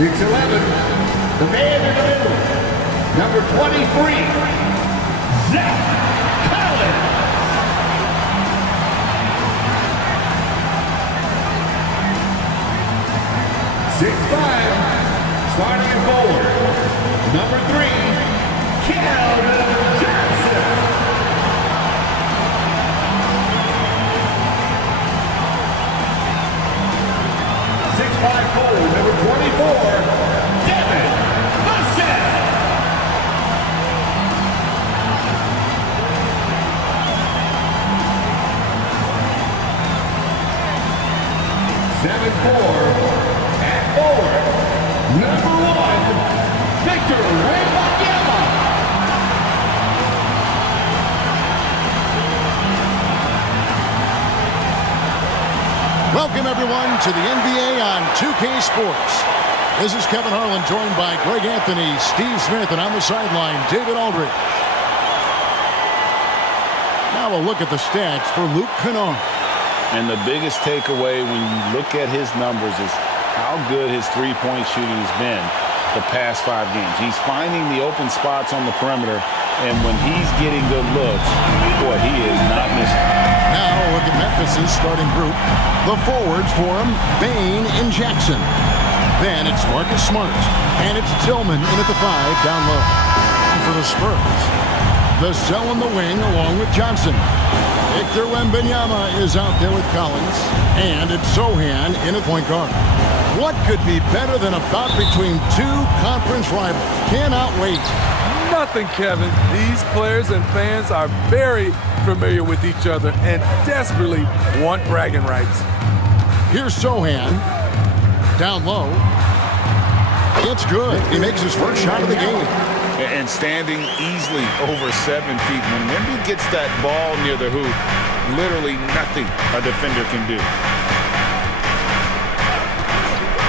6'11", the man in the middle, number 23, Zach Collins. 6'5", starting at forward, number 3, Calvin Johnson. 6'5" forward, number 24, Devin Vassell. 7'4", at forward, number 1, Victor Wembanyama. Welcome, everyone, to the NBA on 2K Sports. This is Kevin Harlan, joined by Greg Anthony, Steve Smith, and on the sideline, David Aldridge. Now a look at the stats for Luke Kennard. And the biggest takeaway when you look at his numbers is how good his three-point shooting has been the past 5 games. He's finding the open spots on the perimeter, and when he's getting good looks, boy, he is not missing. Now look at Memphis's starting group. The forwards for him, Bane and Jackson. Then it's Marcus Smart, and it's Tillman in at the 5 down low. And for the Spurs, Vassell in the wing along with Johnson. Victor Wembanyama is out there with Collins, and it's Sohan in at point guard. What could be better than a bout between 2 conference rivals? Cannot wait. Nothing, Kevin. These players and fans are very familiar with each other and desperately want bragging rights. Here's Sohan. Down low. It's good. He makes his first shot of the game. And standing easily over 7 feet. When Wemby gets that ball near the hoop, literally nothing a defender can do.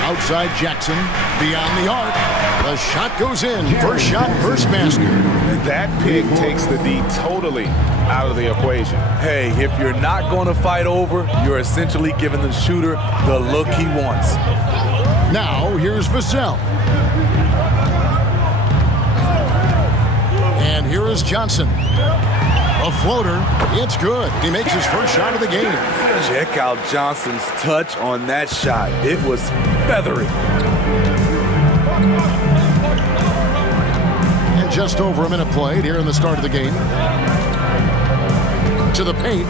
Outside Jackson, beyond the arc. The shot goes in. First shot, first basket. That pick takes the D totally out of the equation. Hey, if you're not going to fight over, you're essentially giving the shooter the look he wants. Now, here's Vassell. And here is Johnson. A floater. It's good. He makes his first shot of the game. Check out Johnson's touch on that shot. It was feathery. And just over a minute played here in the start of the game. To the paint.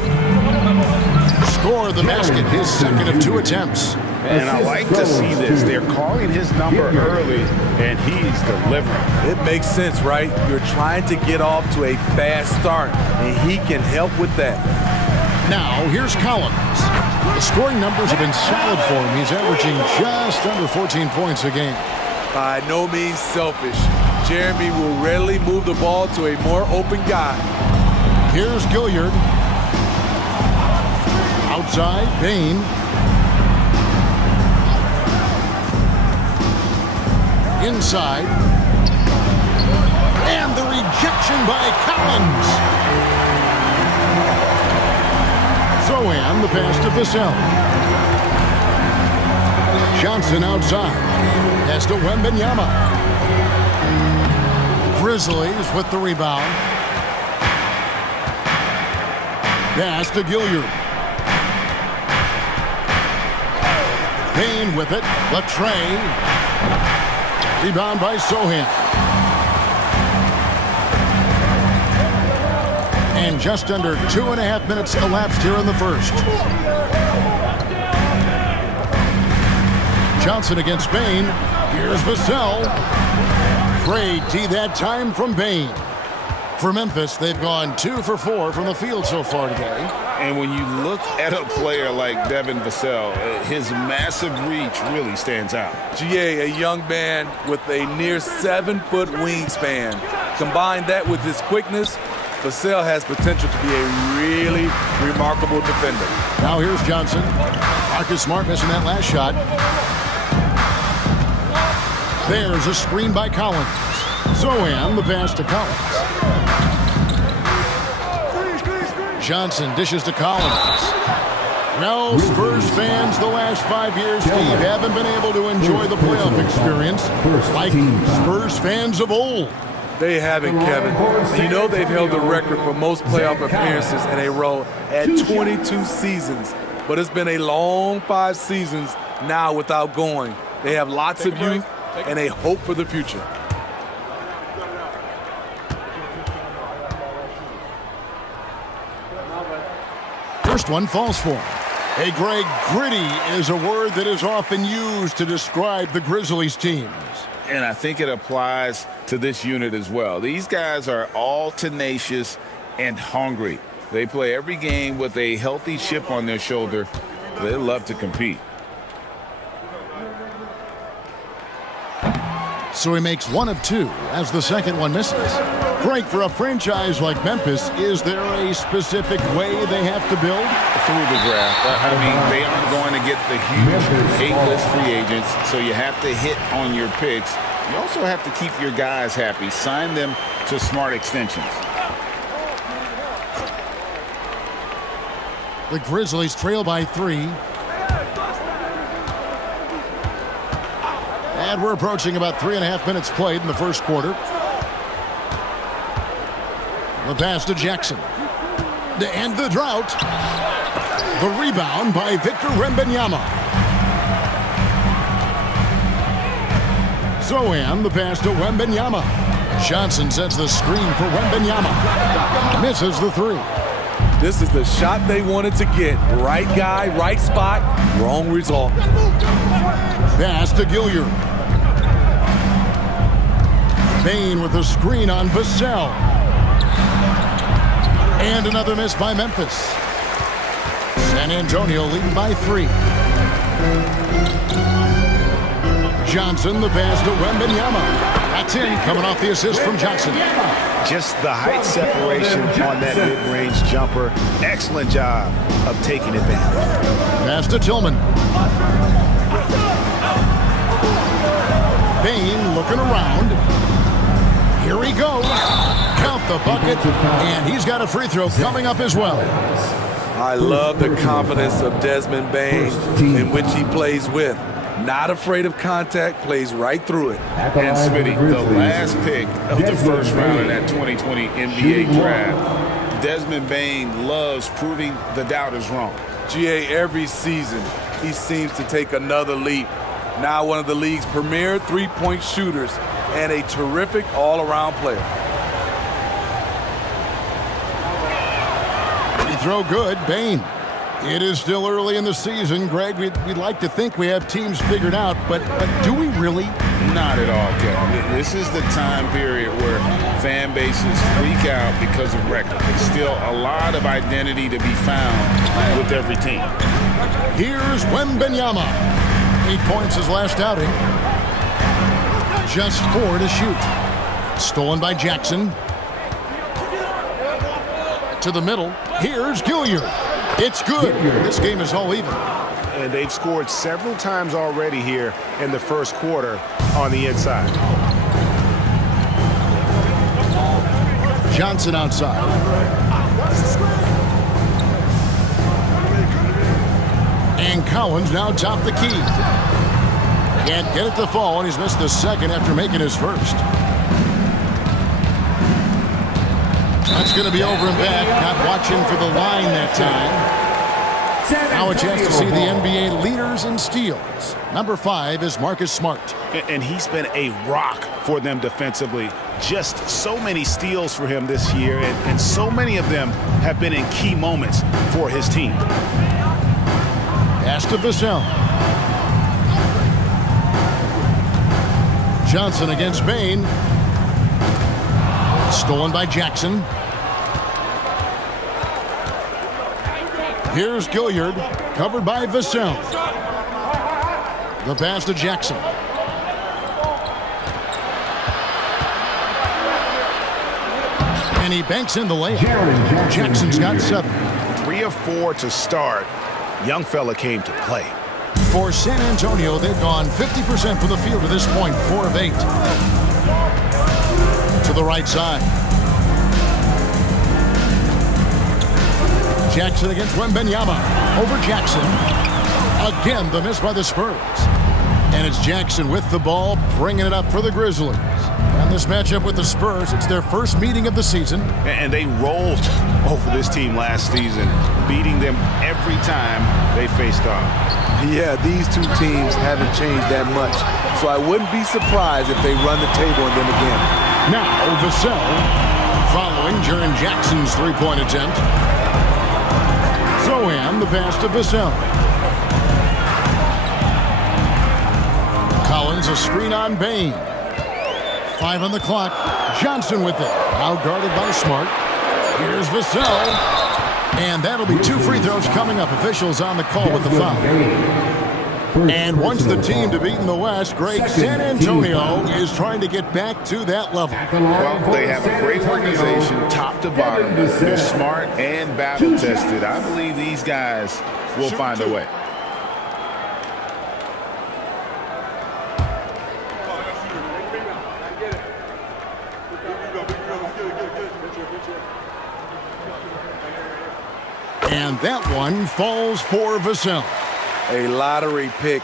Score the basket. His second of 2 attempts. And I like to see this. They're calling his number early, and he's delivering. It makes sense, right? You're trying to get off to a fast start, and he can help with that. Now, here's Collins. The scoring numbers have been solid for him. He's averaging just under 14 points a game. By no means selfish. Jeremy will readily move the ball to a more open guy. Here's Gilliard. Outside, Bane. Inside. And the rejection by Collins. Sohan, the pass to Vassell. Johnson outside. Pass to Wembanyama. Grizzlies with the rebound. Pass to Gilliard. Bane with it. Latre. Rebound by Sohan. And just under 2.5 minutes elapsed here in the first. Johnson against Bane. Here's Vassell. Great D that time from Bane. For Memphis, they've gone 2 for 4 from the field so far today. And when you look at a player like Devin Vassell, his massive reach really stands out. GA, a young man with a near 7-foot wingspan. Combine that with his quickness, Vassell has potential to be a really remarkable defender. Now here's Johnson. Marcus Smart missing that last shot. There's a screen by Collins. Sohan, the pass to Collins. Johnson dishes to Collins. No, Spurs fans the last 5 years, Steve, haven't been able to enjoy the playoff experience like Spurs fans of old. They haven't, Kevin. You know they've held the record for most playoff appearances in a row at 22 seasons. But it's been a long 5 seasons now without going. They have lots of youth and a hope for the future. First one falls for him. Hey, Greg, gritty is a word that is often used to describe the Grizzlies teams. And I think it applies to this unit as well. These guys are all tenacious and hungry. They play every game with a healthy chip on their shoulder. They love to compete. So he makes 1 of 2 as the second one misses. Greg, for a franchise like Memphis, is there a specific way they have to build? Through the draft. I mean, they aren't going to get the huge A-list free agents, so you have to hit on your picks. You also have to keep your guys happy. Sign them to smart extensions. The Grizzlies trail by 3. And we're approaching about 3.5 minutes played in the first quarter. The pass to Jackson. To end the drought. The rebound by Victor Wembanyama. Zohan, the pass to Wembanyama. Johnson sets the screen for Wembanyama. Misses the 3. This is the shot they wanted to get. Right guy, right spot, wrong result. Pass to Gilliard. Bain with a screen on Vassell. And another miss by Memphis. San Antonio leading by 3. Johnson, the pass to Wembanyama. That's in, coming off the assist from Johnson. Just the height separation on that mid-range jumper. Excellent job of taking advantage. Pass to Tillman. Bain looking around. Here he goes. Count the bucket, and he's got a free throw coming up as well. I love the confidence of Desmond Bain in which he plays with. Not afraid of contact, plays right through it. And Smitty, the last pick of the first round of that 2020 NBA draft, Desmond Bain loves proving the doubters wrong. GA, every season, he seems to take another leap. Now one of the league's premier three-point shooters and a terrific all-around player. Free throw good, Bain. It is still early in the season, Greg. We'd like to think we have teams figured out, but do we really? Not at all, Kevin. This is the time period where fan bases freak out because of record. There's still a lot of identity to be found with every team. Here's Wembanyama. 8 points his last outing. Just 4 to shoot. Stolen by Jackson. To the middle. Here's Gilliard. It's good. This game is all even. And they've scored several times already here in the first quarter on the inside. Johnson outside. And Collins now top the key. Can't get it to fall, and he's missed the second after making his first. That's going to be over and back. Not watching for the line that time. Now a chance to see the NBA leaders in steals. Number 5 is Marcus Smart. And he's been a rock for them defensively. Just so many steals for him this year, and so many of them have been in key moments for his team. Pass to Vassell. Johnson against Bain. Stolen by Jackson. Here's Gilliard, covered by Vassell. The pass to Jackson. And he banks in the layup. Jackson's got 7. 3 of 4 to start. Young fella came to play. For San Antonio, they've gone 50% from the field to this point, 4 of 8. To the right side. Jackson against Wembanyama. Over Jackson. Again, the miss by the Spurs. And it's Jackson with the ball, bringing it up for the Grizzlies. And this matchup with the Spurs, it's their first meeting of the season. And they rolled over this team last season, beating them every time they faced off. Yeah, these two teams haven't changed that much. So I wouldn't be surprised if they run the table on them again. Now, Vassell following Jaren Jackson's three-point attempt. Zohan, the pass to Vassell. Collins, a screen on Bane. 5 on the clock. Johnson with it. Out guarded by Smart. Here's Vassell. And that'll be 2 free throws coming up. Officials on the call with the foul. And once the team to beat in the West, Greg, San Antonio is trying to get back to that level. Well, they have a great organization, top to bottom. They're smart and battle-tested. I believe these guys will find a way. And that one falls for Vassell. A lottery pick.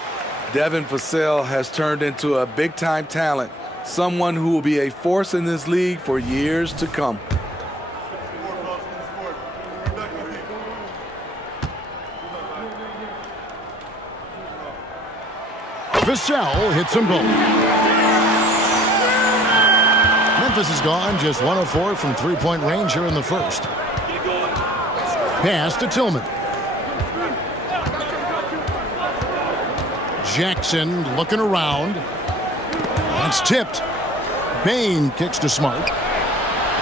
Devin Vassell has turned into a big-time talent, someone who will be a force in this league for years to come. Vassell hits them both. Memphis is gone, just 1 of 4 from three-point range here in the first. Pass to Tillman. Jackson looking around. That's tipped. Bane kicks to Smart.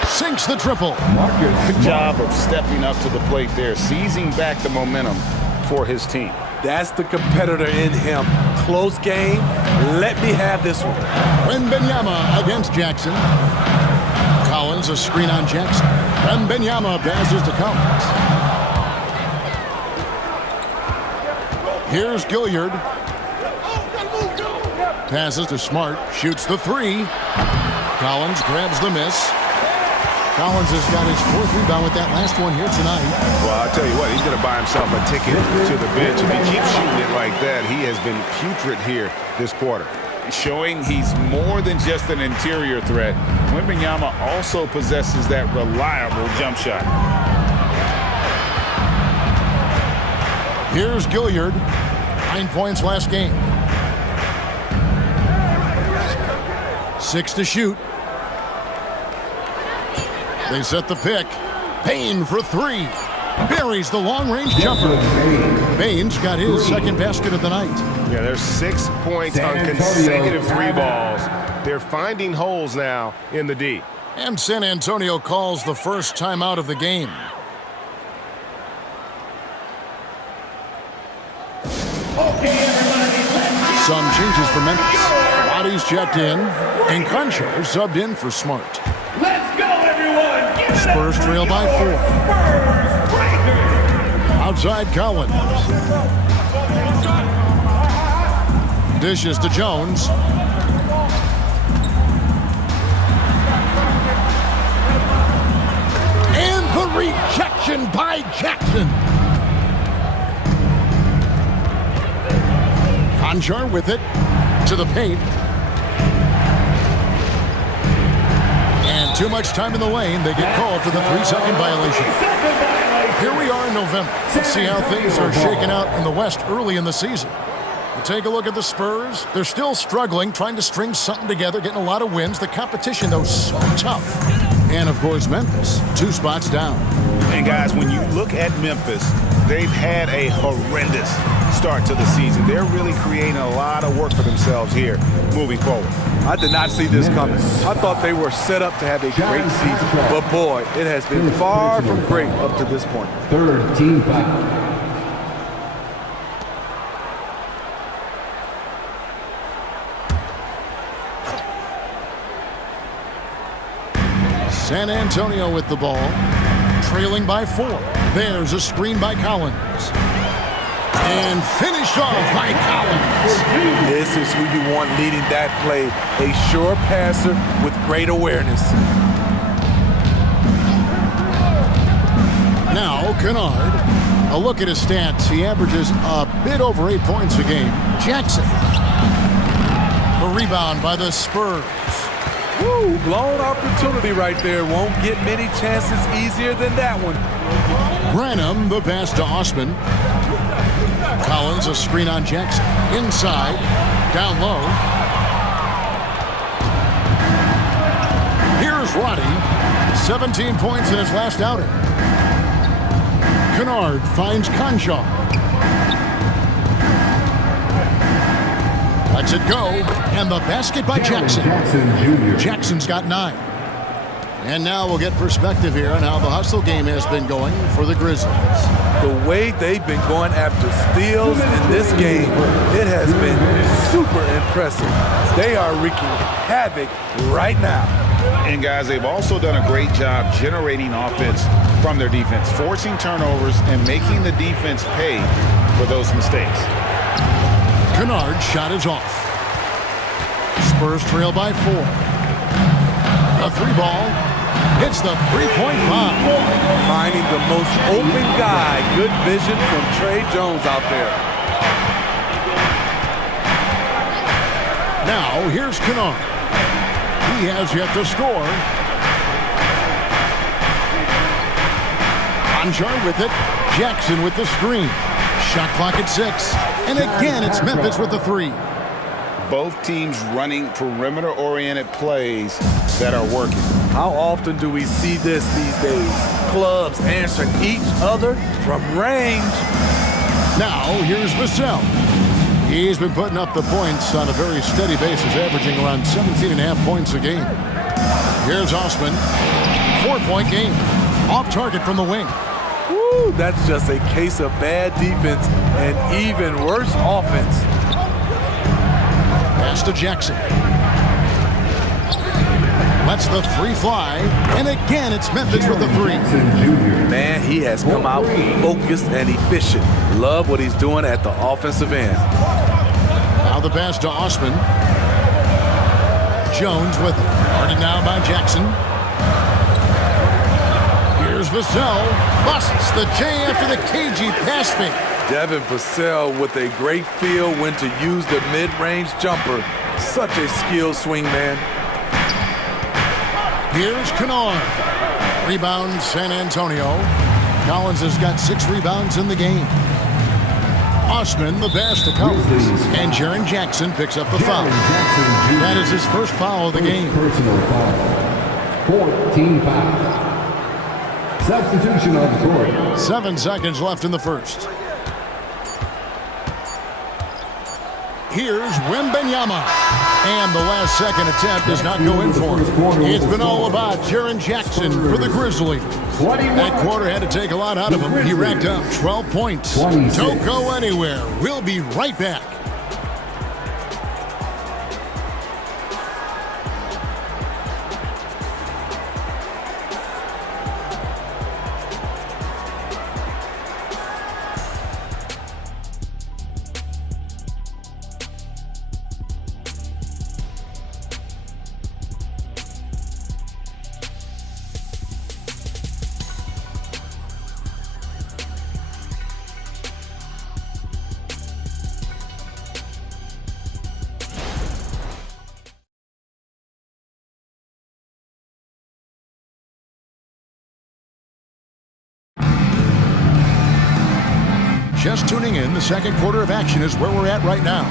Sinks the triple. Good job of stepping up to the plate there, seizing back the momentum for his team. That's the competitor in him. Close game. Let me have this one. Wembanyama against Jackson. Collins, a screen on Jackson. Wembanyama passes to Collins. Here's Gilliard. Passes to Smart. Shoots the 3. Collins grabs the miss. Collins has got his 4th rebound with that last one here tonight. Well, I'll tell you what, he's going to buy himself a ticket to the bench. If he keeps shooting it like that, he has been putrid here this quarter. Showing he's more than just an interior threat. Wembanyama also possesses that reliable jump shot. Here's Gilliard. 9 points last game. 6 to shoot. They set the pick. Bane for 3. Buries the long-range jumper. Bane's got his second basket of the night. Yeah, there's 6 points on consecutive 3 balls. They're finding holes now in the D. And San Antonio calls the first timeout of the game. Some changes for Memphis. Bodies checked in, and Cruncher subbed in for Smart. Let's go, everyone! Give it Spurs up for trail by your 4. Spurs Breakers! Outside Collins. Dishes to Jones. And the rejection by Jackson. Conchar with it to the paint. And too much time in the lane. They get called for the 3-second violation. Here we are in November. Let's see how things are shaking out in the West early in the season. You take a look at the Spurs. They're still struggling, trying to string something together, getting a lot of wins. The competition, though, so tough. And, of course, Memphis, 2 spots down. And, guys, when you look at Memphis, they've had a horrendous start to the season. They're really creating a lot of work for themselves here moving forward. I did not see this coming. I thought they were set up to have a great season. But, boy, it has been far from great up to this point. 3rd team foul. San Antonio with the ball, trailing by 4. There's a screen by Collins. And finished off by Collins. This is who you want leading that play. A sure passer with great awareness. Now Kennard. A look at his stats. He averages a bit over 8 points a game. Jackson. The rebound by the Spurs. Woo, blown opportunity right there. Won't get many chances easier than that one. Branham, the pass to Osman. Collins, a screen on Jackson. Inside, down low. Here's Roddy. 17 points in his last outing. Kennard finds Concha. Lets it go, and the basket by Jackson. Jackson's got 9. And now we'll get perspective here on how the hustle game has been going for the Grizzlies. The way they've been going after steals in this game, it has been super impressive. They are wreaking havoc right now. And guys, they've also done a great job generating offense from their defense, forcing turnovers and making the defense pay for those mistakes. Kennard's shot is off. Spurs trail by 4. A 3-ball hits the 3-point bomb. Finding the most open guy. Good vision from Trey Jones out there. Now here's Kennard. He has yet to score. Conjar with it. Jackson with the screen. Shot clock at 6. And again, it's Memphis with the 3. Both teams running perimeter-oriented plays that are working. How often do we see this these days? Clubs answering each other from range. Now, here's Vassell. He's been putting up the points on a very steady basis, averaging around 17.5 points a game. Here's Osman. 4-point game. Off target from the wing. Woo, that's just a case of bad defense and even worse offense. Pass to Jackson. Lets the 3 fly. And again, it's Memphis with the 3. Man, he has come out focused and efficient. Love what he's doing at the offensive end. Now the pass to Osman. Jones with it. Guarded now by Jackson. Here's Vassell. Busts the J after the cagey pass fake. Devin Vassell with a great feel when to use the mid-range jumper. Such a skilled swing man. Here's Kennard. Rebound San Antonio. Collins has got 6 rebounds in the game. Osman the pass to Collins. And Jaren Jackson picks up the foul. That is his first foul of the game. Personal foul. 14 foul. Substitution on the court. 7 seconds left in the first. Here's Wembanyama. And the last second attempt does not go in for him. It's been all about Jaren Jackson for the Grizzlies. That quarter had to take a lot out of him. He racked up 12 points. Don't go anywhere. We'll be right back. Just tuning in, the second quarter of action is where we're at right now.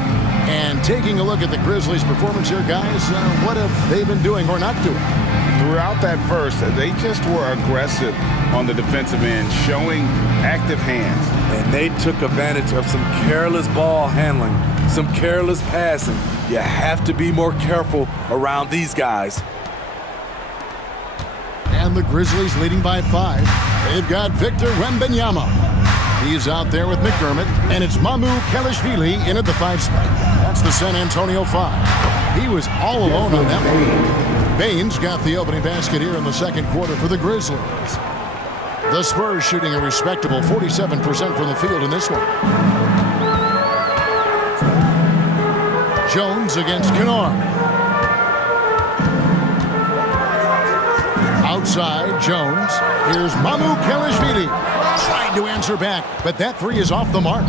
And taking a look at the Grizzlies' performance here, guys, what have they been doing or not doing? Throughout that first, they just were aggressive on the defensive end, showing active hands. And they took advantage of some careless ball handling, some careless passing. You have to be more careful around these guys. And the Grizzlies leading by 5. They've got Victor Wembanyama. He's out there with McDermott, and it's Mamu Kelishvili in at the 5 spot. That's the San Antonio 5. He was all alone on that one. Baines got the opening basket here in the second quarter for the Grizzlies. The Spurs shooting a respectable 47% from the field in this one. Jones against Kennard. Outside, Jones. Here's Mamu Kelishvili. Trying to answer back, but that three is off the mark.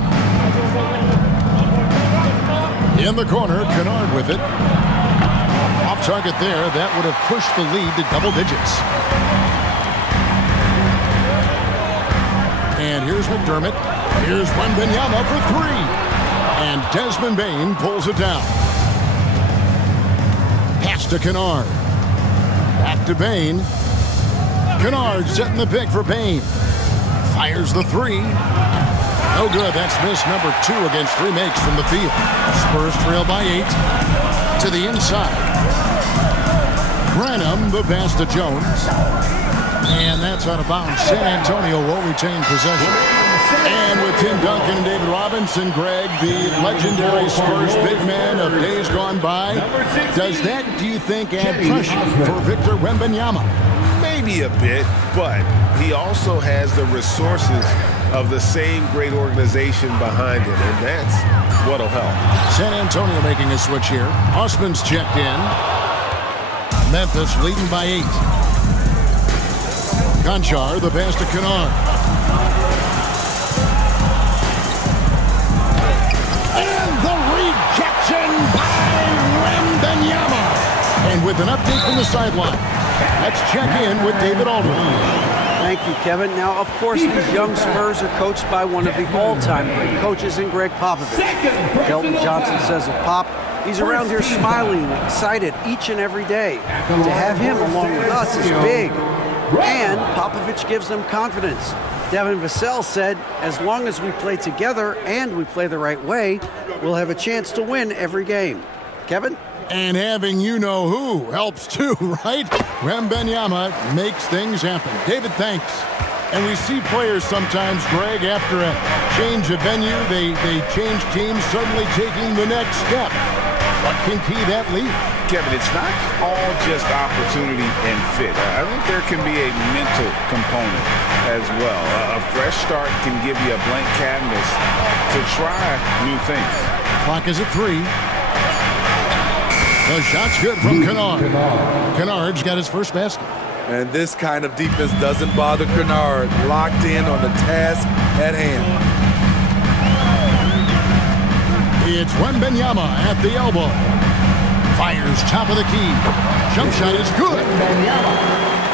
In the corner, Kennard with it. Off target there, that would have pushed the lead to double digits. And here's McDermott. Here's Wembanyama for three. And Desmond Bane pulls it down. Pass to Kennard. Back to Bane. Kennard setting the pick for Bane. Fires the three. No good. That's miss number 2 against 3 makes from the field. Spurs trail by 8. To the inside. Branham, the pass to Jones. And that's out of bounds. San Antonio will retain possession. And with Tim Duncan and David Robinson, Greg, the legendary Spurs big man of days gone by, does that, do you think, add pressure for Victor Wembanyama? Maybe a bit, but he also has the resources of the same great organization behind him, and that's what'll help. San Antonio making a switch here. Osman's checked in. Memphis leading by 8. Conchar, the pass to Kennard. And the rejection by Wembanyama. And with an update from the sideline, let's check in with David Aldridge. Thank you, Kevin. Now, of course, these young Spurs are coached by one of the all-time great coaches in Greg Popovich. Kelton Johnson says of Pop, he's around here smiling and excited each and every day. To have him along with us is big. And Popovich gives them confidence. Devin Vassell said, as long as we play together and we play the right way, we'll have a chance to win every game. Kevin? And having you-know-who helps too, right? Wembanyama makes things happen. David, thanks. And we see players sometimes, Greg, after a change of venue, they change teams, suddenly taking the next step. What can key that lead? Kevin, it's not all just opportunity and fit. I think there can be a mental component as well. A fresh start can give you a blank canvas to try new things. Clock is at 3. The shot's good from Kennard. Kennard's got his first basket. And this kind of defense doesn't bother Kennard. Locked in on the task at hand. It's Wembanyama at the elbow. Fires top of the key. Jump shot is good.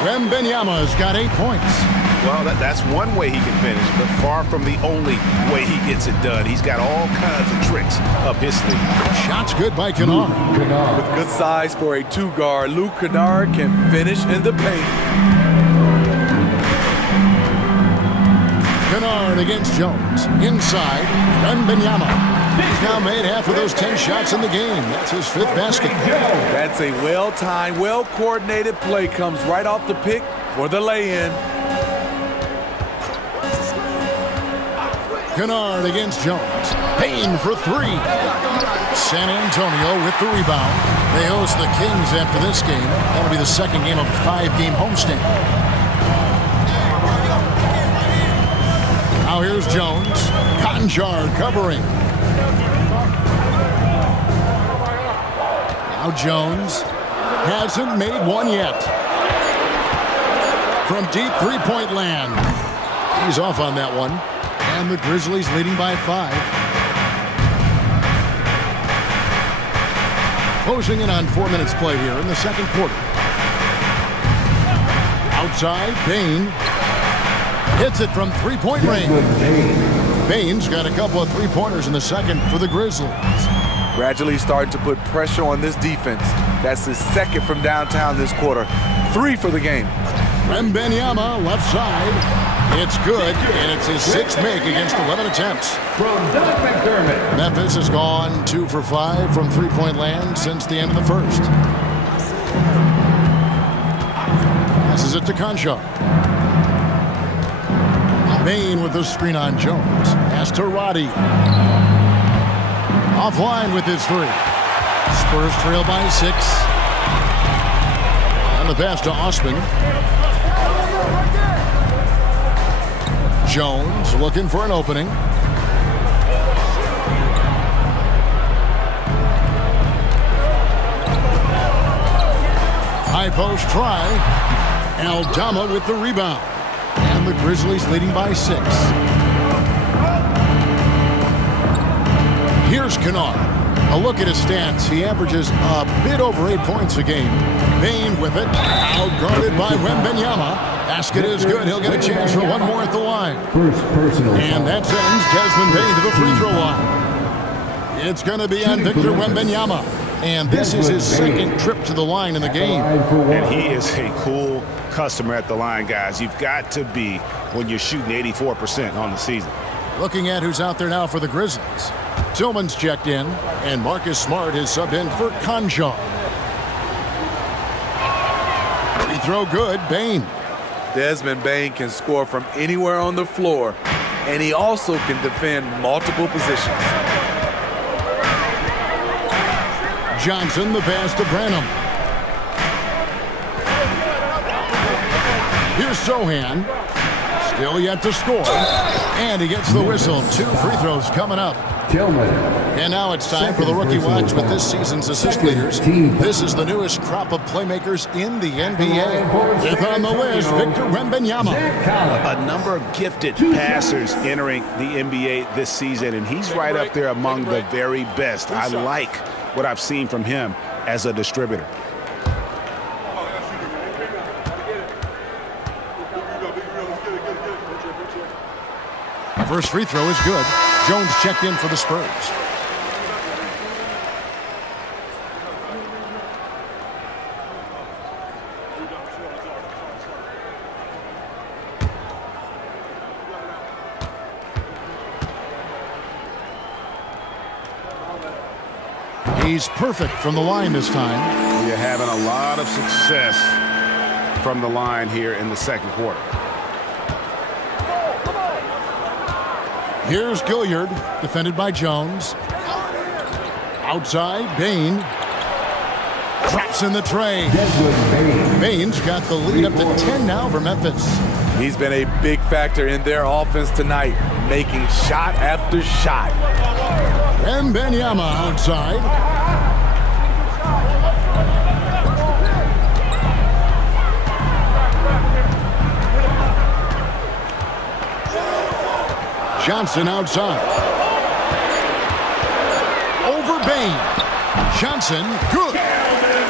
Wembanyama's got 8 points. Well, that's one way he can finish, but far from the only way he gets it done. He's got all kinds of tricks up his sleeve. Shot's good by Kennard. With good size for a 2-guard, Luke Kennard can finish in the paint. Kennard against Jones. Inside, Wembanyama. He's now made half of those 10 shots in the game. That's his 5th basket. That's a well-timed, well-coordinated play. Comes right off the pick for the lay-in. Kennard against Jones. Payne for 3. San Antonio with the rebound. They host the Kings after this game. That'll be the second game of a 5-game homestand. Now here's Jones. Conchar covering. Now Jones hasn't made one yet. From deep three-point land. He's off on that one. And the Grizzlies leading by 5. Closing in on 4 minutes play here in the second quarter. Outside, Bane hits it from three-point range. Bane's got a couple of three-pointers in the second for the Grizzlies. Gradually starting to put pressure on this defense. That's his 2nd from downtown this quarter. 3 for the game. Wembanyama left side. It's good, and it's his 6th make against 11 attempts. From Doug McDermott. Memphis has gone 2 for 5 from three-point land since the end of the first. Passes it to Conchar. Bane with the screen on Jones. Pass to Roddy. Offline with his 3. Spurs trail by 6. And the pass to Osman. Jones looking for an opening. High post try. Aldama with the rebound. And and the Grizzlies leading by 6. Here's Kennard. A look at his stats. He averages a bit over 8 points a game. Bain with it. Outguarded by Wembanyama. Basket is good. He'll get a chance for one more at the line. First personal And that sends Desmond Bain to the free throw line. It's going to be on Victor Wembanyama. And this is his second trip to the line in the game. And he is a cool customer at the line, guys. You've got to be when you're shooting 84% on the season. Looking at who's out there now for the Grizzlies. Tillman's checked in, and Marcus Smart is subbed in for Conjo. Free throw good, Bain. Desmond Bain can score from anywhere on the floor, and he also can defend multiple positions. Johnson, the pass to Branham. Here's Sohan. Still yet to score. And he gets the whistle. 2 free throws coming up. Tillman. And now it's time for the Rookie Watch with this season's assist leaders. This is the newest crop of playmakers in the NBA. With on the list, Victor Wembanyama. A number of gifted passers entering the NBA this season, and he's right up there among the very best. I like what I've seen from him as a distributor. First free throw is good. Jones checked in for the Spurs. He's perfect from the line this time. You're having a lot of success from the line here in the second quarter. Here's Gilliard, defended by Jones. Outside, Bain. Drops in the tray. Bain's got the lead up to 10 now for Memphis. He's been a big factor in their offense tonight, making shot after shot. Wembanyama outside. Johnson outside. Over Bain. Johnson, good.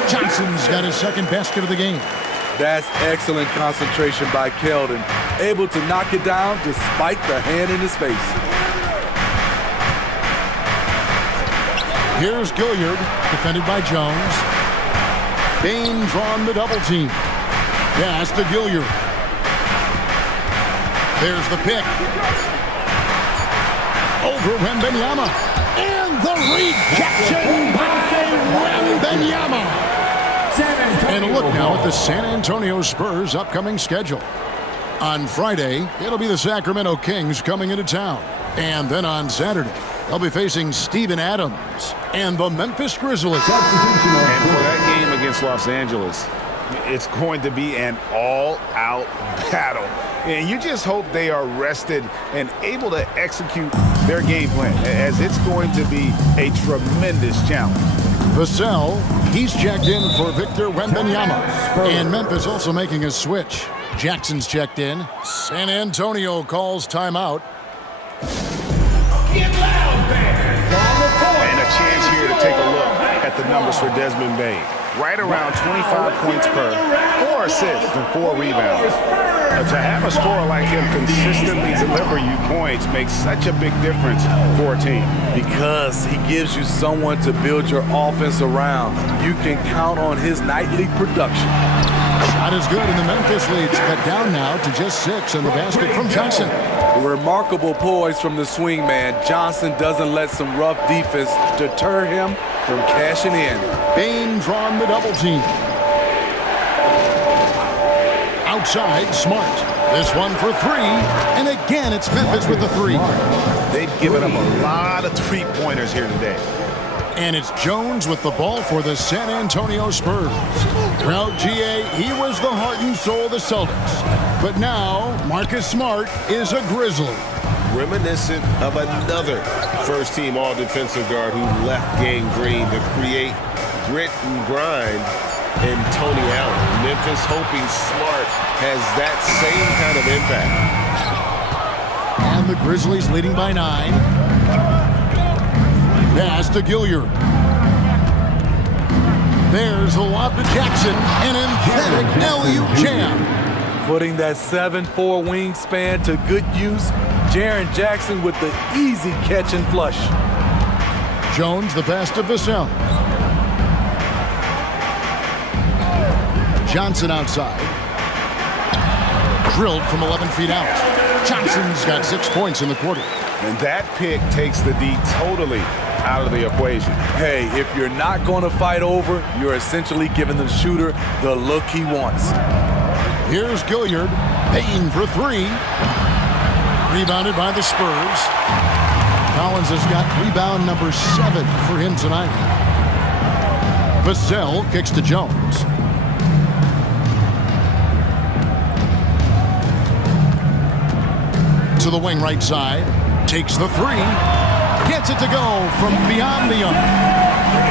Johnson's got his second basket of the game. That's excellent concentration by Keldon, able to knock it down despite the hand in his face. Here's Gilliard, defended by Jones. Bain drawn the double team. Pass to Gilliard. There's the pick. Over Wembanyama. And the rejection by Wembanyama. And a look now at the San Antonio Spurs' upcoming schedule. On Friday, it'll be the Sacramento Kings coming into town. And then on Saturday, they'll be facing Steven Adams and the Memphis Grizzlies. And for that game against Los Angeles, it's going to be an all-out battle. And you just hope they are rested and able to execute their game plan, as it's going to be a tremendous challenge. Vassell, he's checked in for Victor Wembanyama. And Memphis also making a switch. Jackson's checked in. San Antonio calls timeout. And a chance here to take a look at the numbers for Desmond Bain. Right around 25 points per, 4 assists and 4 rebounds. To have a scorer like him consistently deliver you points makes such a big difference for a team. Because he gives you someone to build your offense around. You can count on his nightly production. Shot is good, and the Memphis lead's cut down now to just 6 in the basket from Johnson. Remarkable poise from the swingman. Johnson doesn't let some rough defense deter him from cashing in. Bain drawn the double team. Outside, Smart. This one for 3. And again, it's Memphis with the 3. They've given him a lot of three-pointers here today. And it's Jones with the ball for the San Antonio Spurs. Proud GA, he was the heart and soul of the Celtics. But now, Marcus Smart is a Grizzly. Reminiscent of another first-team all-defensive guard who left Gang Green to create grit and grind and Tony Allen. Memphis hoping Smart has that same kind of impact. And the Grizzlies leading by 9. Pass to Gilliard. There's the lob to Jackson. An emphatic LU jam. Putting that 7'4" wingspan to good use. Jaren Jackson with the easy catch and flush. Jones, the pass to Vassell. Johnson outside. Drilled from 11 feet out. Johnson's got 6 points in the quarter. And that pick takes the D totally out of the equation. Hey, if you're not going to fight over, you're essentially giving the shooter the look he wants. Here's Gilliard. Payton for 3. Rebounded by the Spurs. Collins has got rebound number 7 for him tonight. Vassell kicks to Jones. To the wing right side. Takes the 3. Gets it to go from beyond the arc.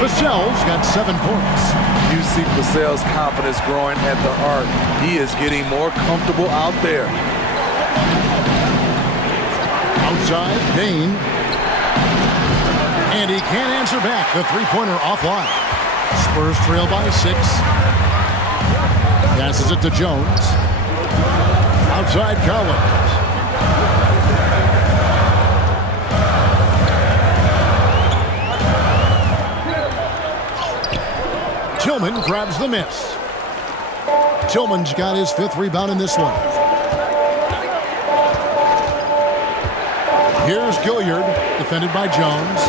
Vassell's got 7 points. You see Vassell's confidence growing at the arc. He is getting more comfortable out there. Outside, Dane. And he can't answer back. The three-pointer offline. Spurs trail by 6. Passes it to Jones. Outside, Collins. Tillman grabs the miss. Tillman's got his 5th rebound in this one. Here's Gilliard, defended by Jones.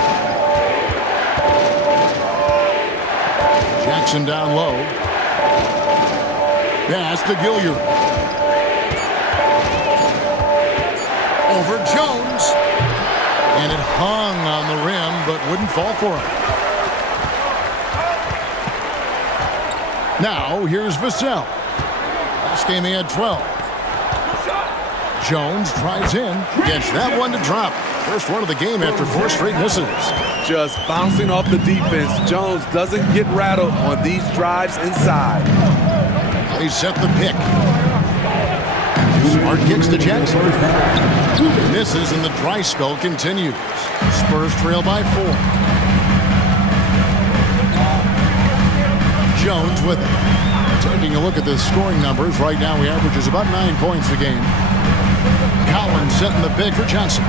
Jackson down low. Pass to Gilliard. Over Jones. And it hung on the rim, but wouldn't fall for him. Now, here's Vassell. Last game he had 12. Jones drives in, gets that one to drop. First one of the game after 4 straight misses. Just bouncing off the defense. Jones doesn't get rattled on these drives inside. They set the pick. Smart kicks to Jackson. Misses and the dry spell continues. Spurs trail by 4. Jones with it. Taking a look at the scoring numbers, right now he averages about 9 points a game. Collins setting the pick for Johnson.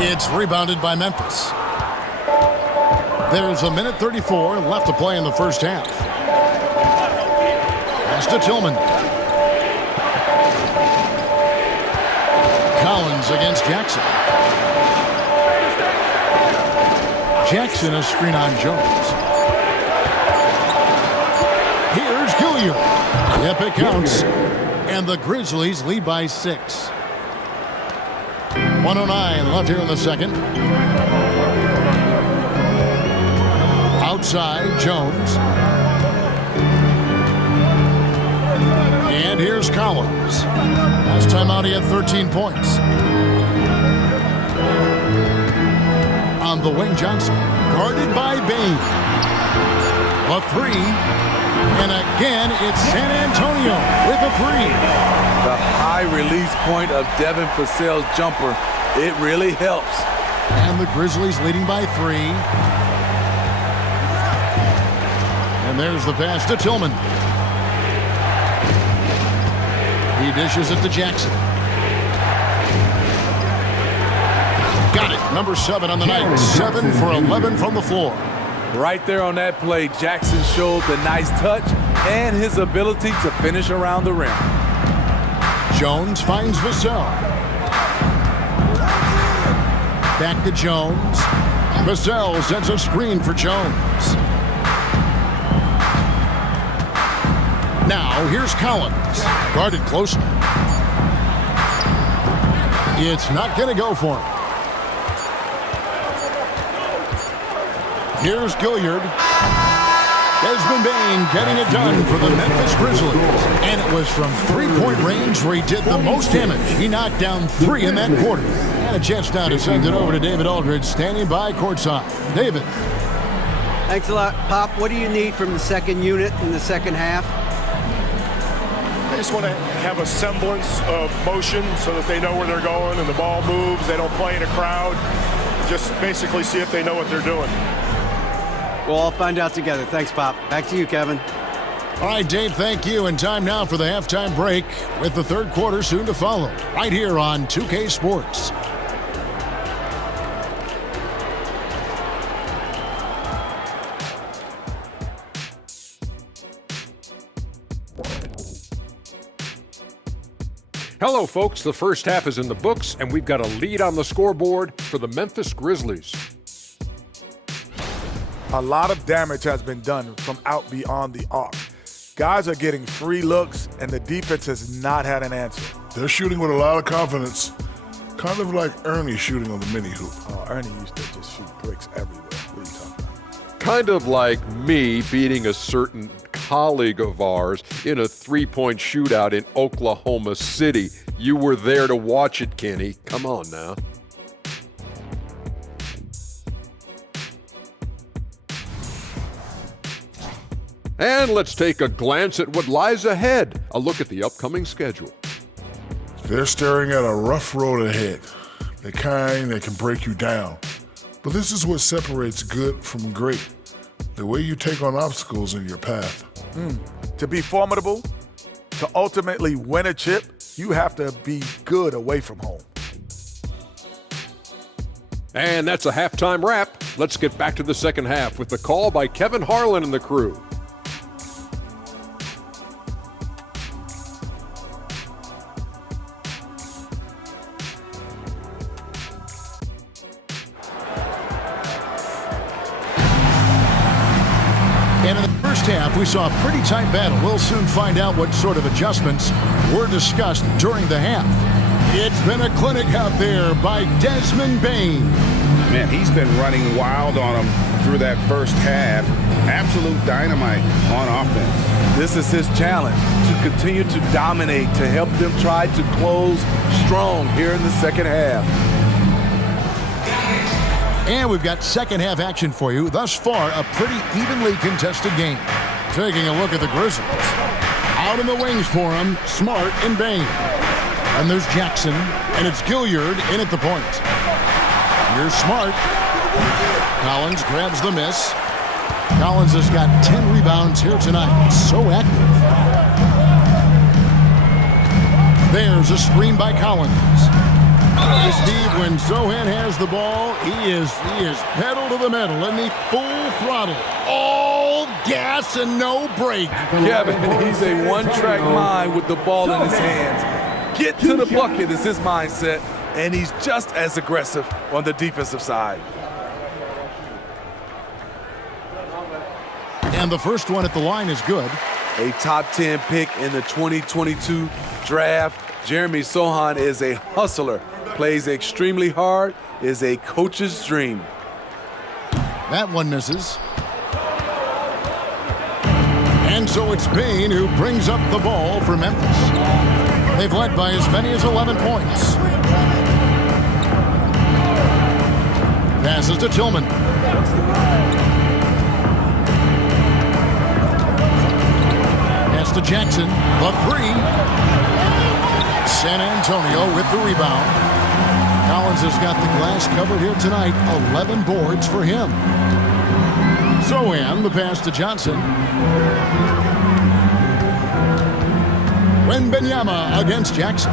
It's rebounded by Memphis. There's a minute 34 left to play in the first half. Pass to Tillman. Collins against Jackson. Jackson a screen on Jones. Here's Gilliard. Yep, it counts. And the Grizzlies lead by 6. 1:09 left here in the second. Outside, Jones. And here's Collins. Last time out he had 13 points. On the wing, Johnson. Guarded by Bain. A 3. And again, it's San Antonio with a 3. The high release point of Devin Vassell's jumper, it really helps. And the Grizzlies leading by 3. And there's the pass to Tillman. He dishes it to Jackson. Got it. Number 7 on the night. 7 for 11 from the floor. Right there on that play, Jackson showed the nice touch and his ability to finish around the rim. Jones finds Vassell. Back to Jones. Vassell sends a screen for Jones. Now here's Collins. Guarded closely. It's not going to go for him. Here's Gilliard. Desmond Bain getting it done for the Memphis Grizzlies. And it was from three-point range where he did the most damage. He knocked down 3 in that quarter. And a chance now to send it over to David Aldridge, standing by courtside. David. Thanks a lot, Pop. What do you need from the second unit in the second half? They just want to have a semblance of motion so that they know where they're going and the ball moves. They don't play in a crowd. Just basically see if they know what they're doing. We'll all find out together. Thanks, Pop. Back to you, Kevin. All right, Dave, thank you. And time now for the halftime break with the third quarter soon to follow. Right here on 2K Sports. Hello, folks. The first half is in the books, and we've got a lead on the scoreboard for the Memphis Grizzlies. A lot of damage has been done from out beyond the arc. Guys are getting free looks, and the defense has not had an answer. They're shooting with a lot of confidence, kind of like Ernie shooting on the mini hoop. Oh, Ernie used to just shoot bricks everywhere. What are you talking about? Kind of like me beating a certain colleague of ours in a three-point shootout in Oklahoma City. You were there to watch it, Kenny. Come on now. And let's take a glance at what lies ahead. A look at the upcoming schedule. They're staring at a rough road ahead, the kind that can break you down. But this is what separates good from great, the way you take on obstacles in your path. To be formidable, to ultimately win a chip, you have to be good away from home. And that's a halftime wrap. Let's get back to the second half with the call by Kevin Harlan and the crew. And in the first half, we saw a pretty tight battle. We'll soon find out what sort of adjustments were discussed during the half. It's been a clinic out there by Desmond Bain. Man, he's been running wild on him through that first half. Absolute dynamite on offense. This is his challenge, to continue to dominate, to help them try to close strong here in the second half. And we've got second half action for you. Thus far, a pretty evenly contested game. Taking a look at the Grizzlies. Out in the wings for them, Smart and Bain. And there's Jackson, and it's Gilliard in at the point. Here's Smart. Collins grabs the miss. Collins has got 10 rebounds here tonight. So active. There's a screen by Collins. Steve, when Zohan has the ball, he is pedal to the metal in the full throttle. All gas and no brake. Kevin, he's a one-track mind with the ball in his hands. Get to the bucket is his mindset, and he's just as aggressive on the defensive side. And the first one at the line is good. A top 10 pick in the 2022 draft. Jeremy Sohan is a hustler, plays extremely hard, is a coach's dream. That one misses. And so it's Bain who brings up the ball for Memphis. They've led by as many as 11 points. Passes to Tillman. Pass to Jackson. The three. San Antonio with the rebound. Collins has got the glass covered here tonight. 11 boards for him. Zohan, the pass to Johnson. Wembanyama against Jackson.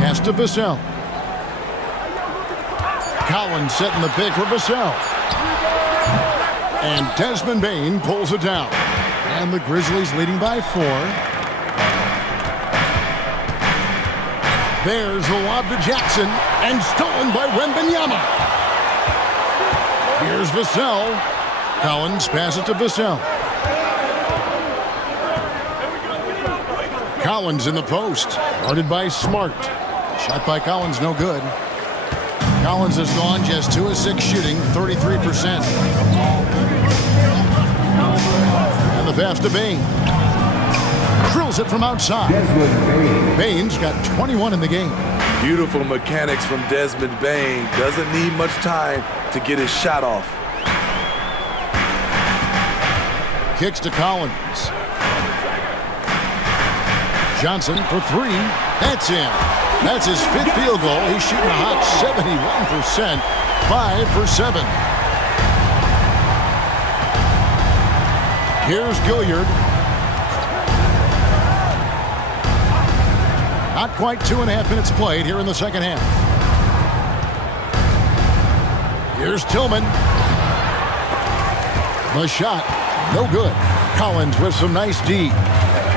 Pass to Vassell. Collins setting the pick for Vassell. And Desmond Bain pulls it down. And the Grizzlies leading by 4. There's the lob to Jackson, and stolen by Wembanyama. Here's Vassell. Collins passes to Vassell. Collins in the post, guarded by Smart. Shot by Collins, no good. Collins has gone just 2 of 6 shooting, 33%. the pass to Bain. Drills it from outside. Bain's got 21 in the game. Beautiful mechanics from Desmond Bain. Doesn't need much time to get his shot off. Kicks to Collins. Johnson for three. That's in. That's his 5th field goal. He's shooting a hot 71%. 5 for 7. Here's Gilliard. Not quite 2.5 minutes played here in the second half. Here's Tillman. The shot, no good. Collins with some nice D.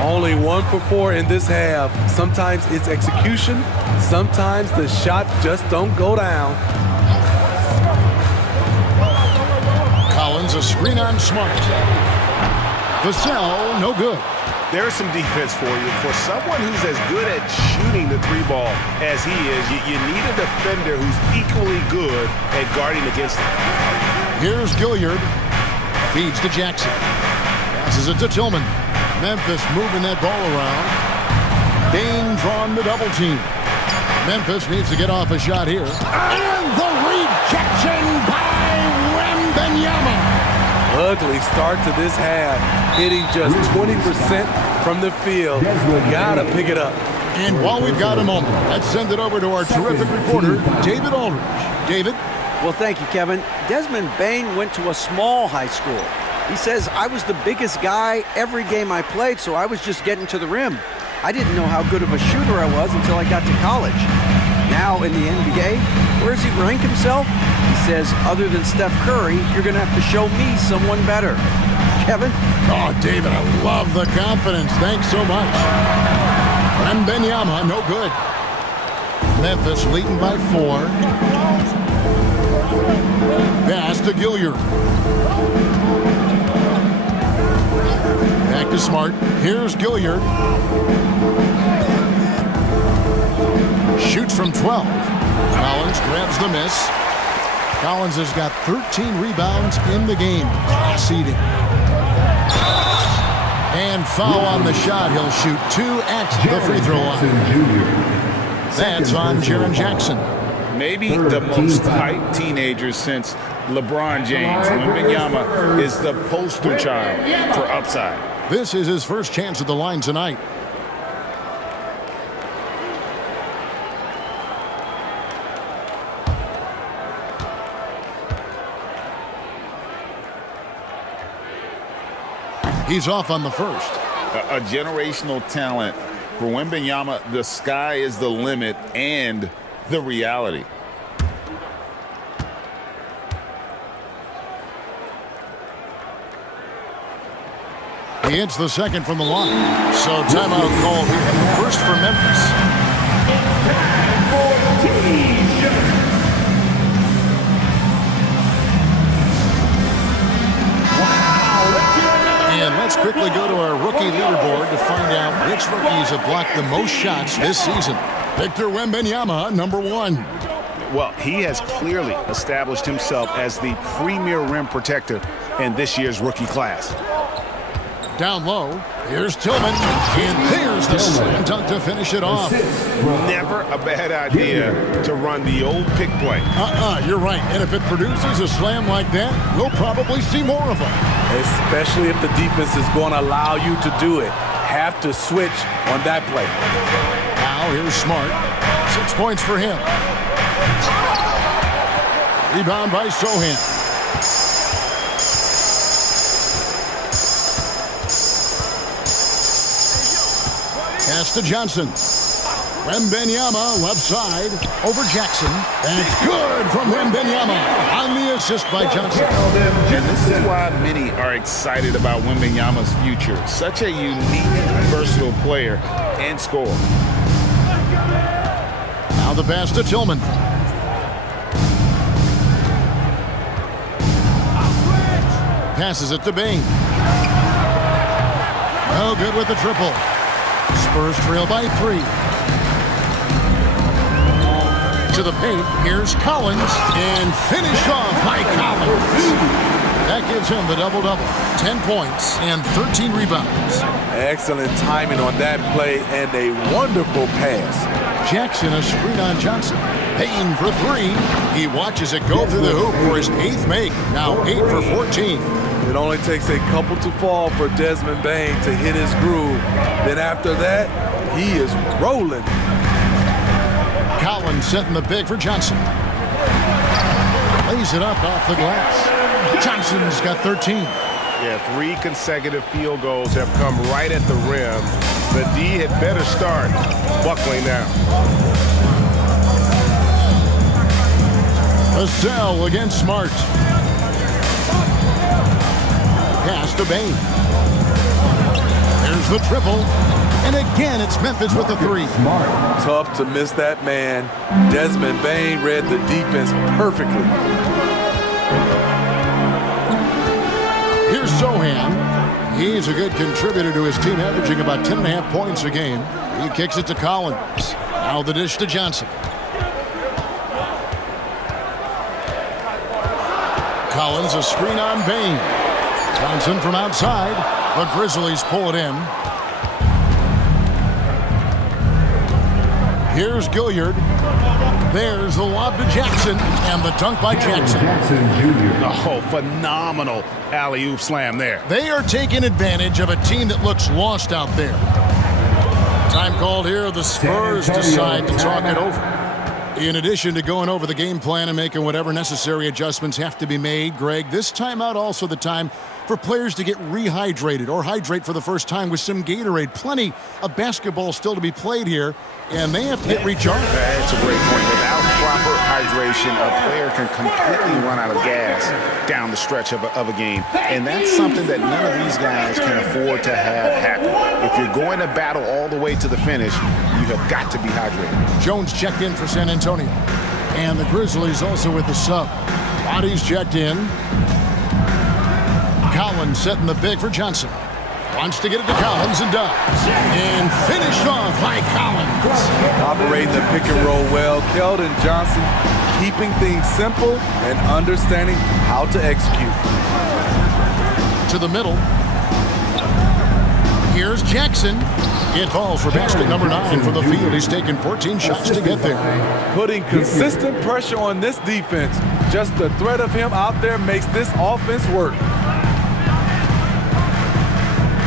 Only 1 for 4 in this half. Sometimes it's execution. Sometimes the shot just don't go down. Collins a screen on Smart. Vassell, no good. There's some defense for you. For someone who's as good at shooting the 3-ball as he is, you need a defender who's equally good at guarding against him. Here's Gilliard. Feeds to Jackson. Passes it to Tillman. Memphis moving that ball around. Bain drawn the double team. Memphis needs to get off a shot here. And the rejection by Wembanyama. Ugly start to this half. Hitting just 20% from the field. Gotta pick it up. And while we've got a moment, let's send it over to our terrific reporter, David Aldridge. David? Well, thank you, Kevin. Desmond Bain went to a small high school. He says, I was the biggest guy every game I played, so I was just getting to the rim. I didn't know how good of a shooter I was until I got to college. Now in the NBA, where does he rank himself? He says, other than Steph Curry, you're going to have to show me someone better. Kevin? Oh, David, I love the confidence. Thanks so much. Wembanyama, no good. Memphis leading by 4. Pass to Gilliard. Back to Smart. Here's Gilliard. Shoots from 12. Collins grabs the miss. Collins has got 13 rebounds in the game. Class eating. And foul on the shot. He'll shoot 2 at the free throw line. That's on Jaren Jackson. Maybe the most hyped teenager since LeBron James. Wembanyama is the poster child for upside. This is his first chance at the line tonight. He's off on the first. A generational talent. For Wembanyama, the sky is the limit and the reality. He hits the second from the line. So timeout called here. First for Memphis. And let's quickly go to our rookie leaderboard to find out which rookies have blocked the most shots this season. Victor Wembanyama, number 1. Well, he has clearly established himself as the premier rim protector in this year's rookie class. Down low, here's Tillman, and there's the slam dunk to finish it off. Never a bad idea to run the old pick play. You're right. And if it produces a slam like that, we'll probably see more of them. Especially if the defense is going to allow you to do it. Have to switch on that play. Now here's Smart. 6 points for him. Rebound by Sohan. Pass to Johnson. Wembanyama left side over Jackson. That's good from Wembanyama on the assist by Johnson. And this is why many are excited about Wembanyama's future. Such a unique, versatile player and scorer. Now the pass to Tillman. Passes it to Bain. No good with the triple. Spurs trail by 3. To the paint, here's Collins, and finished off by Collins. That gives him the double-double. 10 points and 13 rebounds. Excellent timing on that play and a wonderful pass. Jackson, a screen on Johnson. Payne for 3. He watches it go through the hoop for his 8th make. Now 8 for 14. It only takes a couple to fall for Desmond Bane to hit his groove. Then after that, he is rolling. Collins setting the big for Johnson. Lays it up off the glass. Johnson's got 13. Yeah, 3 consecutive field goals have come right at the rim. The D had better start buckling now. Vassell against Smart. Pass to Bane. There's the triple. And again, it's Memphis with the 3. Tough to miss that man. Desmond Bane read the defense perfectly. Here's Sohan. He's a good contributor to his team, averaging about 10.5 points a game. He kicks it to Collins. Now the dish to Johnson. Collins, a screen on Bane. Johnson from outside. The Grizzlies pull it in. Here's Gilliard. There's the lob to Jackson, and the dunk by Jackson. Oh, phenomenal alley-oop slam there. They are taking advantage of a team that looks lost out there. Time called here. The Spurs decide to talk it over. In addition to going over the game plan and making whatever necessary adjustments have to be made, Greg, this timeout also the time for players to get rehydrated or hydrate for the first time with some Gatorade. Plenty of basketball still to be played here, and they have to get recharged. That's a great point. Without proper hydration, a player can completely run out of gas down the stretch of a game, and that's something that none of these guys can afford to have happen. If you're going to battle all the way to the finish, you have got to be hydrated. Jones checked in for San Antonio, and the Grizzlies also with the sub. Bodies checked in. Collins setting the big for Johnson. Wants to get it to Collins and does. And finished off by Collins. Operating the pick and roll well. Keldon Johnson keeping things simple and understanding how to execute. To the middle. Here's Jackson. It falls for basket number 9 from the field. He's taken 14 shots to get there. Putting consistent pressure on this defense. Just the threat of him out there makes this offense work.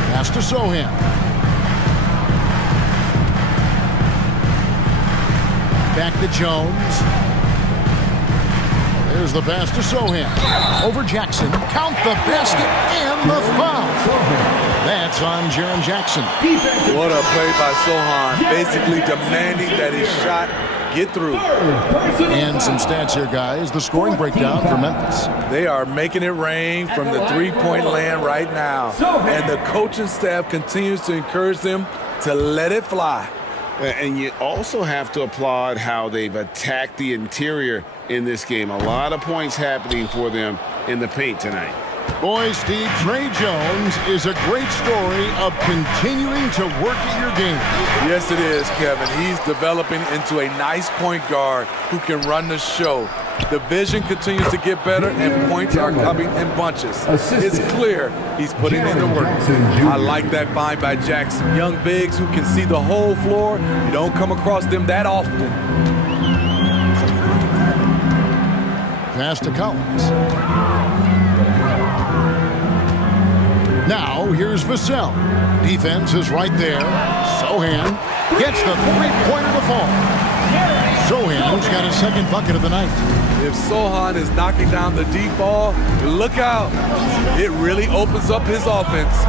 Pass to Sohan. Back to Jones. There's the pass to Sohan. Over Jackson. Count the basket and the foul. That's on Jaren Jackson. What a play by Sohan. Basically demanding that his shot get through. And some stats here, guys. The scoring breakdown for Memphis. They are making it rain from the three-point land right now. And the coaching staff continues to encourage them to let it fly. And you also have to applaud how they've attacked the interior in this game. A lot of points happening for them in the paint tonight. Boy, Steve, Trey Jones is a great story of continuing to work at your game. Yes, it is, Kevin. He's developing into a nice point guard who can run the show. The vision continues to get better, and points are coming in bunches. It's clear he's putting in the work. I like that find by Jackson. Young bigs who can see the whole floor. You don't come across them that often. Pass to Collins. Now, here's Vassell. Defense is right there. Sohan gets the three-pointer to fall. Sohan's got his second bucket of the night. If Sohan is knocking down the deep ball, look out. It really opens up his offense.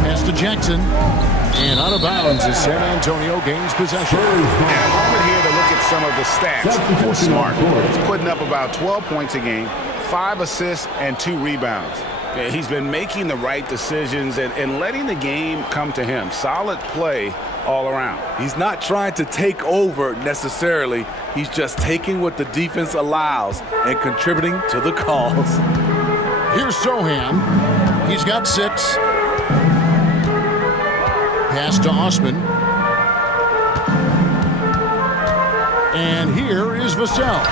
Pass to Jackson. And out of bounds as San Antonio gains possession. And a moment here to look at some of the stats for Smart. He's putting up about 12 points a game, 5 assists, and 2 rebounds. He's been making the right decisions and letting the game come to him. Solid play all around. He's not trying to take over necessarily. He's just taking what the defense allows and contributing to the cause. Here's Sohan. He's got 6. Pass to Osman. And here is Vassell.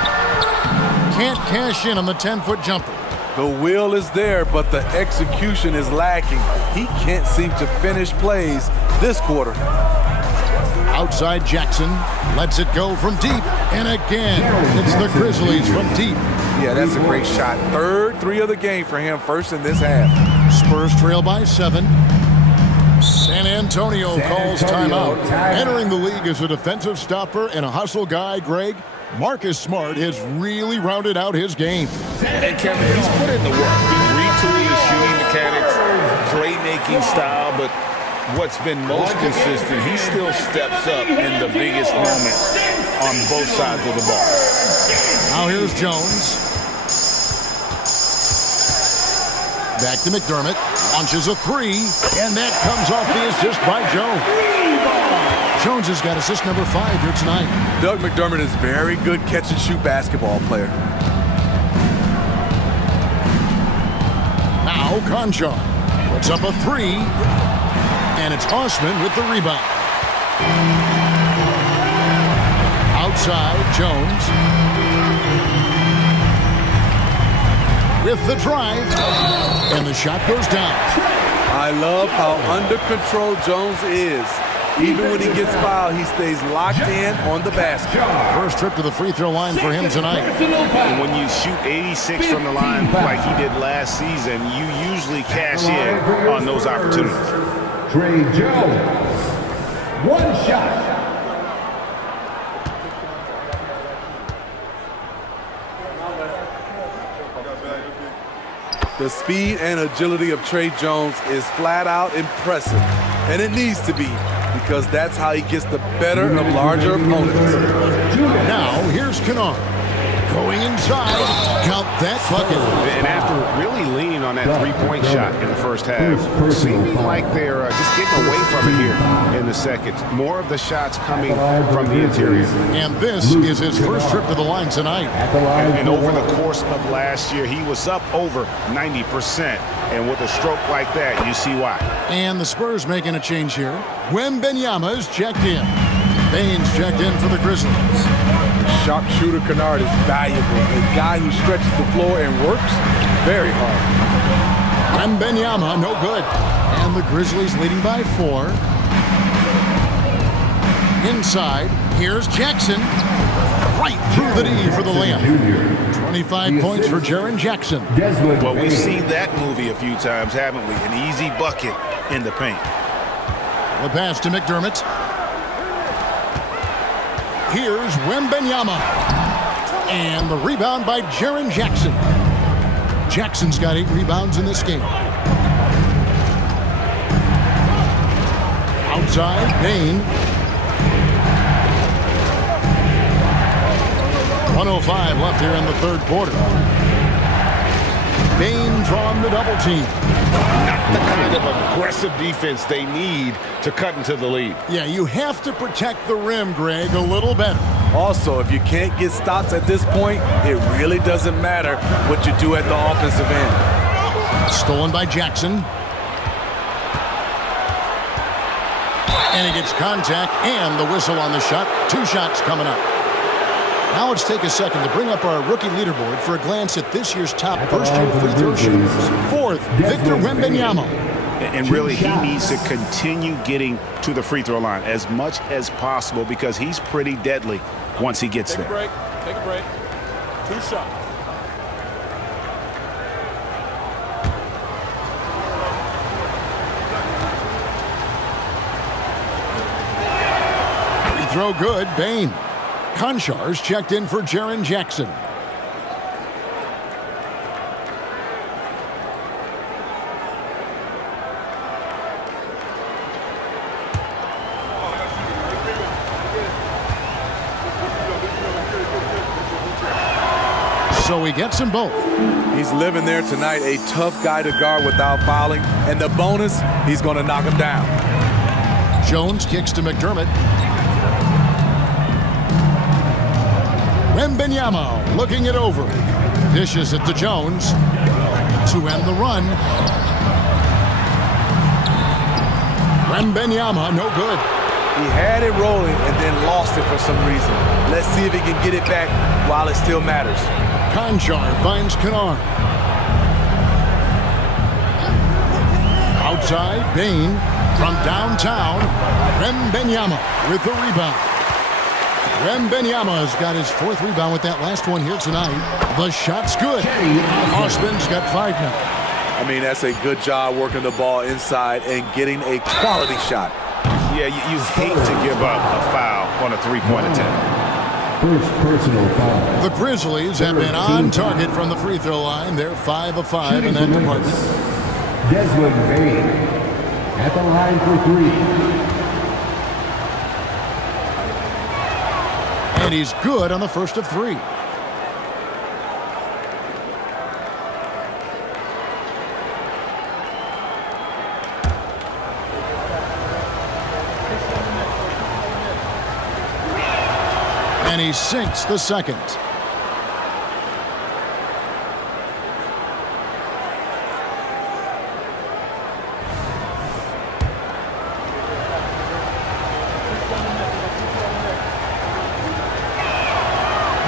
can't cash in on the 10-foot jumper. The will is there, but the execution is lacking. He can't seem to finish plays this quarter. Outside Jackson lets it go from deep. And again, it's the Grizzlies from deep. Yeah, that's a great shot. Third three of the game for him, first in this half. Spurs trail by 7. San Antonio calls timeout. Entering the league as a defensive stopper and a hustle guy, Greg, Marcus Smart has really rounded out his game. And Kevin, he's put in the work. Retooled his shooting mechanics, playmaking style, but what's been most consistent, he still steps up in the biggest moments on both sides of the ball. Now here's Jones. Back to McDermott. Launches a 3, and that comes off the assist by Jones. Jones has got assist number 5 here tonight. Doug McDermott is a very good catch-and-shoot basketball player. Now Conchar puts up a 3, and it's Osman with the rebound. Outside, Jones with the drive, and the shot goes down. I love how under control Jones is. Even when he gets fouled, he stays locked in on the basket. First trip to the free throw line for him tonight. And when you shoot 86 from the line like he did last season, you usually cash in on those opportunities. Trey Jones, 1 shot. The speed and agility of Trey Jones is flat out impressive, and it needs to be, because that's how he gets the better of larger opponents. Now here's Kennard going inside. Count that bucket. And after really leaning on that three-point shot in the first half, seeming like they're just getting away from it here in the second. More of the shots coming from the interior. And this is his first trip to the line tonight. And over the course of last year, he was up over 90%. And with a stroke like that, you see why. And the Spurs making a change here. Wembanyama's checked in. Baines checked in for the Grizzlies. Sharpshooter Kennard is valuable. A guy who stretches the floor and works very hard. Wembanyama, no good. And the Grizzlies leading by 4. Inside, here's Jackson. Right through the D for the layup. 25 points for Jaren Jackson. Well, we've seen that movie a few times, haven't we? An easy bucket in the paint. The pass to McDermott. Here's Wembanyama. And the rebound by Jaren Jackson. Jackson's got 8 rebounds in this game. Outside, Bain. 1:05 left here in the third quarter. Bain drawing the double team. Not the kind of aggressive defense they need to cut into the lead. Yeah, you have to protect the rim, Greg, a little better. Also, if you can't get stops at this point, it really doesn't matter what you do at the offensive end. Stolen by Jackson. And he gets contact and the whistle on the shot. 2 shots coming up. Now let's take a second to bring up our rookie leaderboard for a glance at this year's top first-year free throw shooters. 4th, Victor Wembanyama. And really, he needs to continue getting to the free throw line as much as possible because he's pretty deadly once he gets there. Take a break. 2 shots. Free throw good, Bain. Konchar's checked in for Jaren Jackson. So he gets them both. He's living there tonight, a tough guy to guard without fouling. And the bonus, he's going to knock him down. Jones kicks to McDermott. Wembanyama looking it over. Dishes it to Jones to end the run. Wembanyama, no good. He had it rolling and then lost it for some reason. Let's see if he can get it back while it still matters. Conjar finds Kennard. Outside, Bain from downtown. Wembanyama with the rebound. Wembanyama has got his 4th rebound with that last one here tonight. The shot's good. Osman's got 5 now. I mean, that's a good job working the ball inside and getting a quality shot. Yeah, you hate to give up a foul on a three-point attempt. First personal foul. The Grizzlies have been on target from the free throw line. They're 5 of 5 in that department. Desmond Bain at the line for 3. And he's good on the first of 3. And he sinks the second.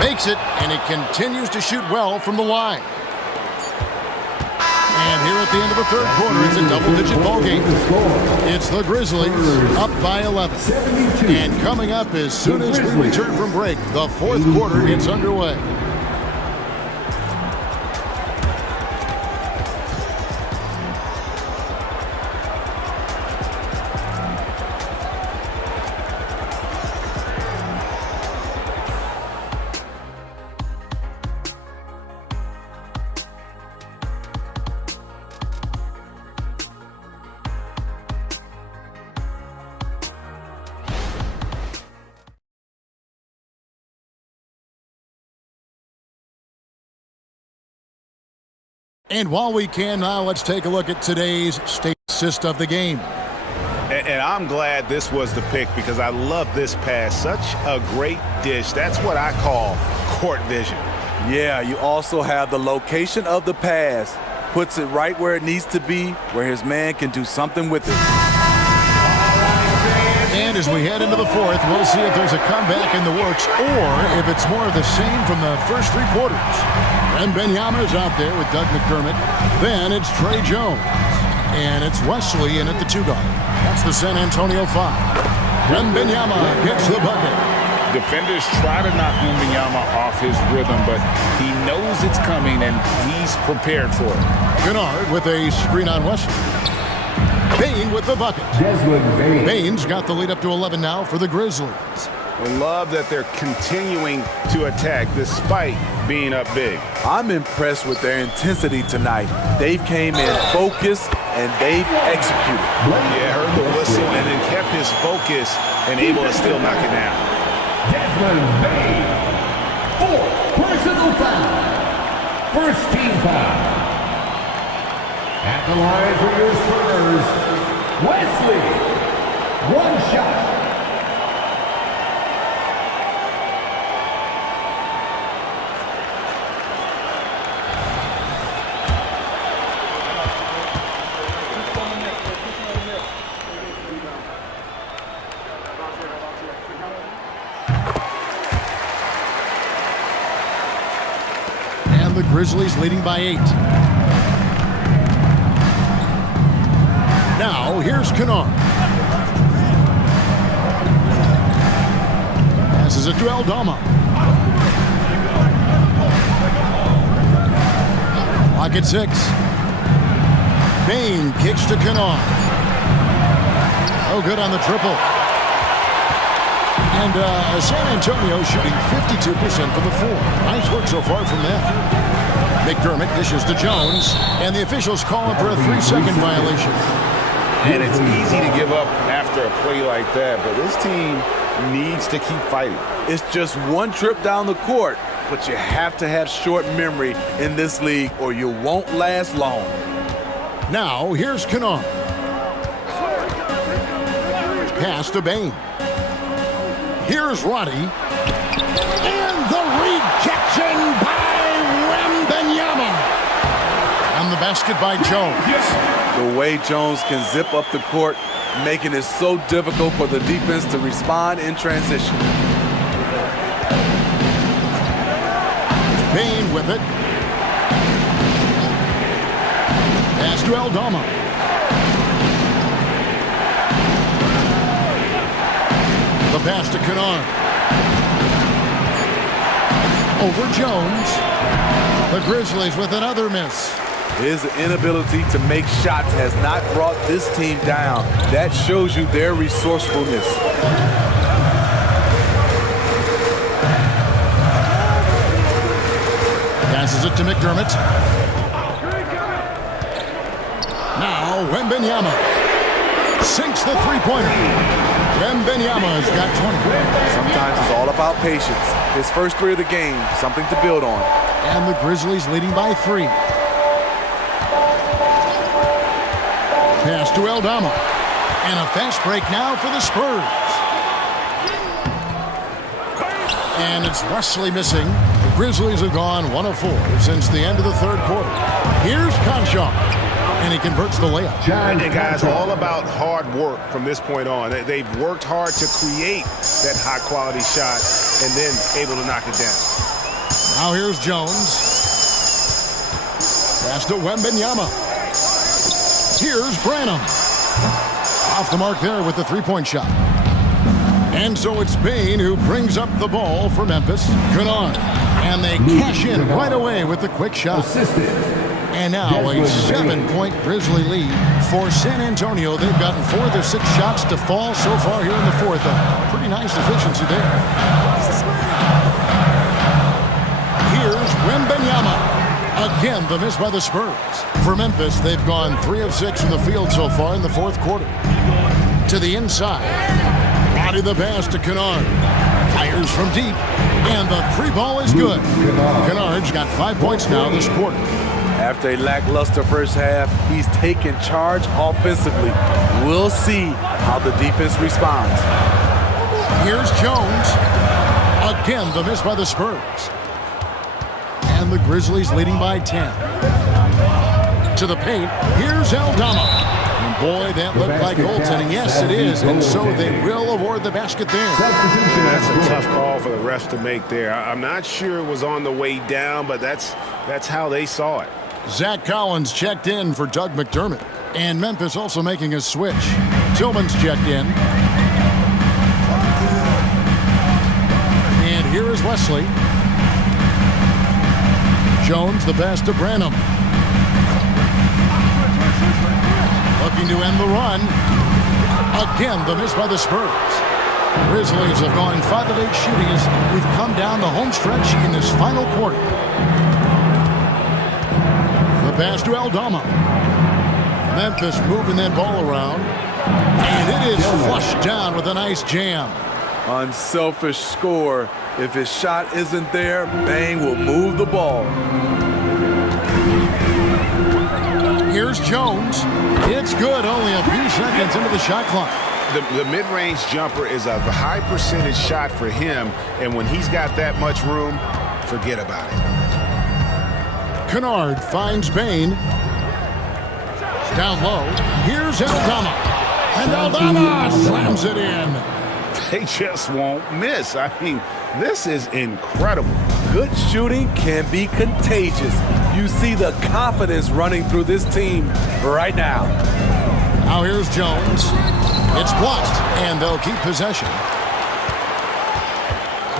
Makes it, and he continues to shoot well from the line. And here at the end of the 3rd quarter, it's a double-digit ball game. It's the Grizzlies up by 11. And coming up as soon as we return from break, the 4th quarter gets underway. And while we can now, let's take a look at today's state assist of the game. And I'm glad this was the pick because I love this pass. Such a great dish. That's what I call court vision. Yeah, you also have the location of the pass. Puts it right where it needs to be, where his man can do something with it. And as we head into the 4th, we'll see if there's a comeback in the works or if it's more of the same from the first 3 quarters. Wembanyama's out there with Doug McDermott. Then it's Trey Jones. And it's Wesley in at the 2 guard. That's the San Antonio 5. Wembanyama gets the bucket. Defenders try to knock Wembanyama off his rhythm, but he knows it's coming and he's prepared for it. Kennard with a screen on Wesley. Bain with the bucket. Desmond Bain. Bain's got the lead up to 11 now for the Grizzlies. I love that they're continuing to attack despite being up big. I'm impressed with their intensity tonight. They've came in focused and they've executed. Yeah, heard the whistle and then kept his focus and able to still knock it down. Desmond Bain. 4 personal foul. First team foul. At the line for your Spurs, Wesley. 1 shot. And the Grizzlies leading by 8. Now, here's Kennard. Passes it to Aldama. Pocket 6. Bain kicks to Kennard. Oh, good on the triple. And San Antonio shooting 52% from the 4. Nice work so far from them. McDermott dishes to Jones, and the officials call him for a 3-second violation. And it's easy to give up after a play like that, but this team needs to keep fighting. It's just one trip down the court, but you have to have short memory in this league or you won't last long. Now, here's Kennard. Pass to Bain. Here's Roddy. And the rejection by Wembanyama. And the basket by Jones. The way Jones can zip up the court, making it so difficult for the defense to respond in transition. Bain with it. Pass to Aldama. The pass to Kennard. Over Jones. The Grizzlies with another miss. His inability to make shots has not brought this team down. That shows you their resourcefulness. Passes it to McDermott. Now Wembanyama sinks the three-pointer. Wembanyama's got 20. Sometimes it's all about patience. His first three of the game, something to build on. And the Grizzlies leading by 3. Pass to Aldama. And a fast break now for the Spurs. And it's Wesley missing. The Grizzlies have gone 1 of 4 since the end of the third quarter. Here's Conchar. And he converts the layup. And guys, all about hard work from this point on. They've worked hard to create that high-quality shot and then able to knock it down. Now here's Jones. Pass to Wembanyama. Here's Branham. Off the mark there with the three-point shot. And so it's Bain who brings up the ball for Memphis. Kennard. And they cash in right away with the quick shot. And now a 7-point Grizzly lead for San Antonio. They've gotten 4 of their 6 shots to fall so far here in the fourth. A pretty nice efficiency there. Here's Wembanyama. Again, the miss by the Spurs. For Memphis, they've gone 3 of 6 from the field so far in the fourth quarter. To the inside. Body the pass to Kennard. Fires from deep. And the three ball is good. Kennard's got 5 points now this quarter. After a lackluster first half, he's taken charge offensively. We'll see how the defense responds. Here's Jones. Again, the miss by the Spurs. And the Grizzlies leading by 10. To the paint, here's Aldama. And boy, that looked like goaltending. Yes, it is. And so they will award the basket there. That's a tough call for the refs to make there. I'm not sure it was on the way down, but that's how they saw it. Zach Collins checked in for Doug McDermott. And Memphis also making a switch. Tillman's checked in. And here is Wesley. Jones, the pass to Branham. Looking to end the run. Again, the miss by the Spurs. Grizzlies have gone 5 of 8 shooting as we've come down the home stretch in this final quarter. The pass to Aldama. Memphis moving that ball around. And it is flushed down with a nice jam. Unselfish score. If his shot isn't there, Bain will move the ball. Here's Jones. It's good, only a few seconds into the shot clock. The mid-range jumper is a high percentage shot for him, and when he's got that much room, forget about it. Kennard finds Bain. Down low. Here's Aldama. And Aldama slams it in. They just won't miss. I mean, this is incredible. Good shooting can be contagious. You see the confidence running through this team right now. Now here's Jones. It's blocked, and they'll keep possession.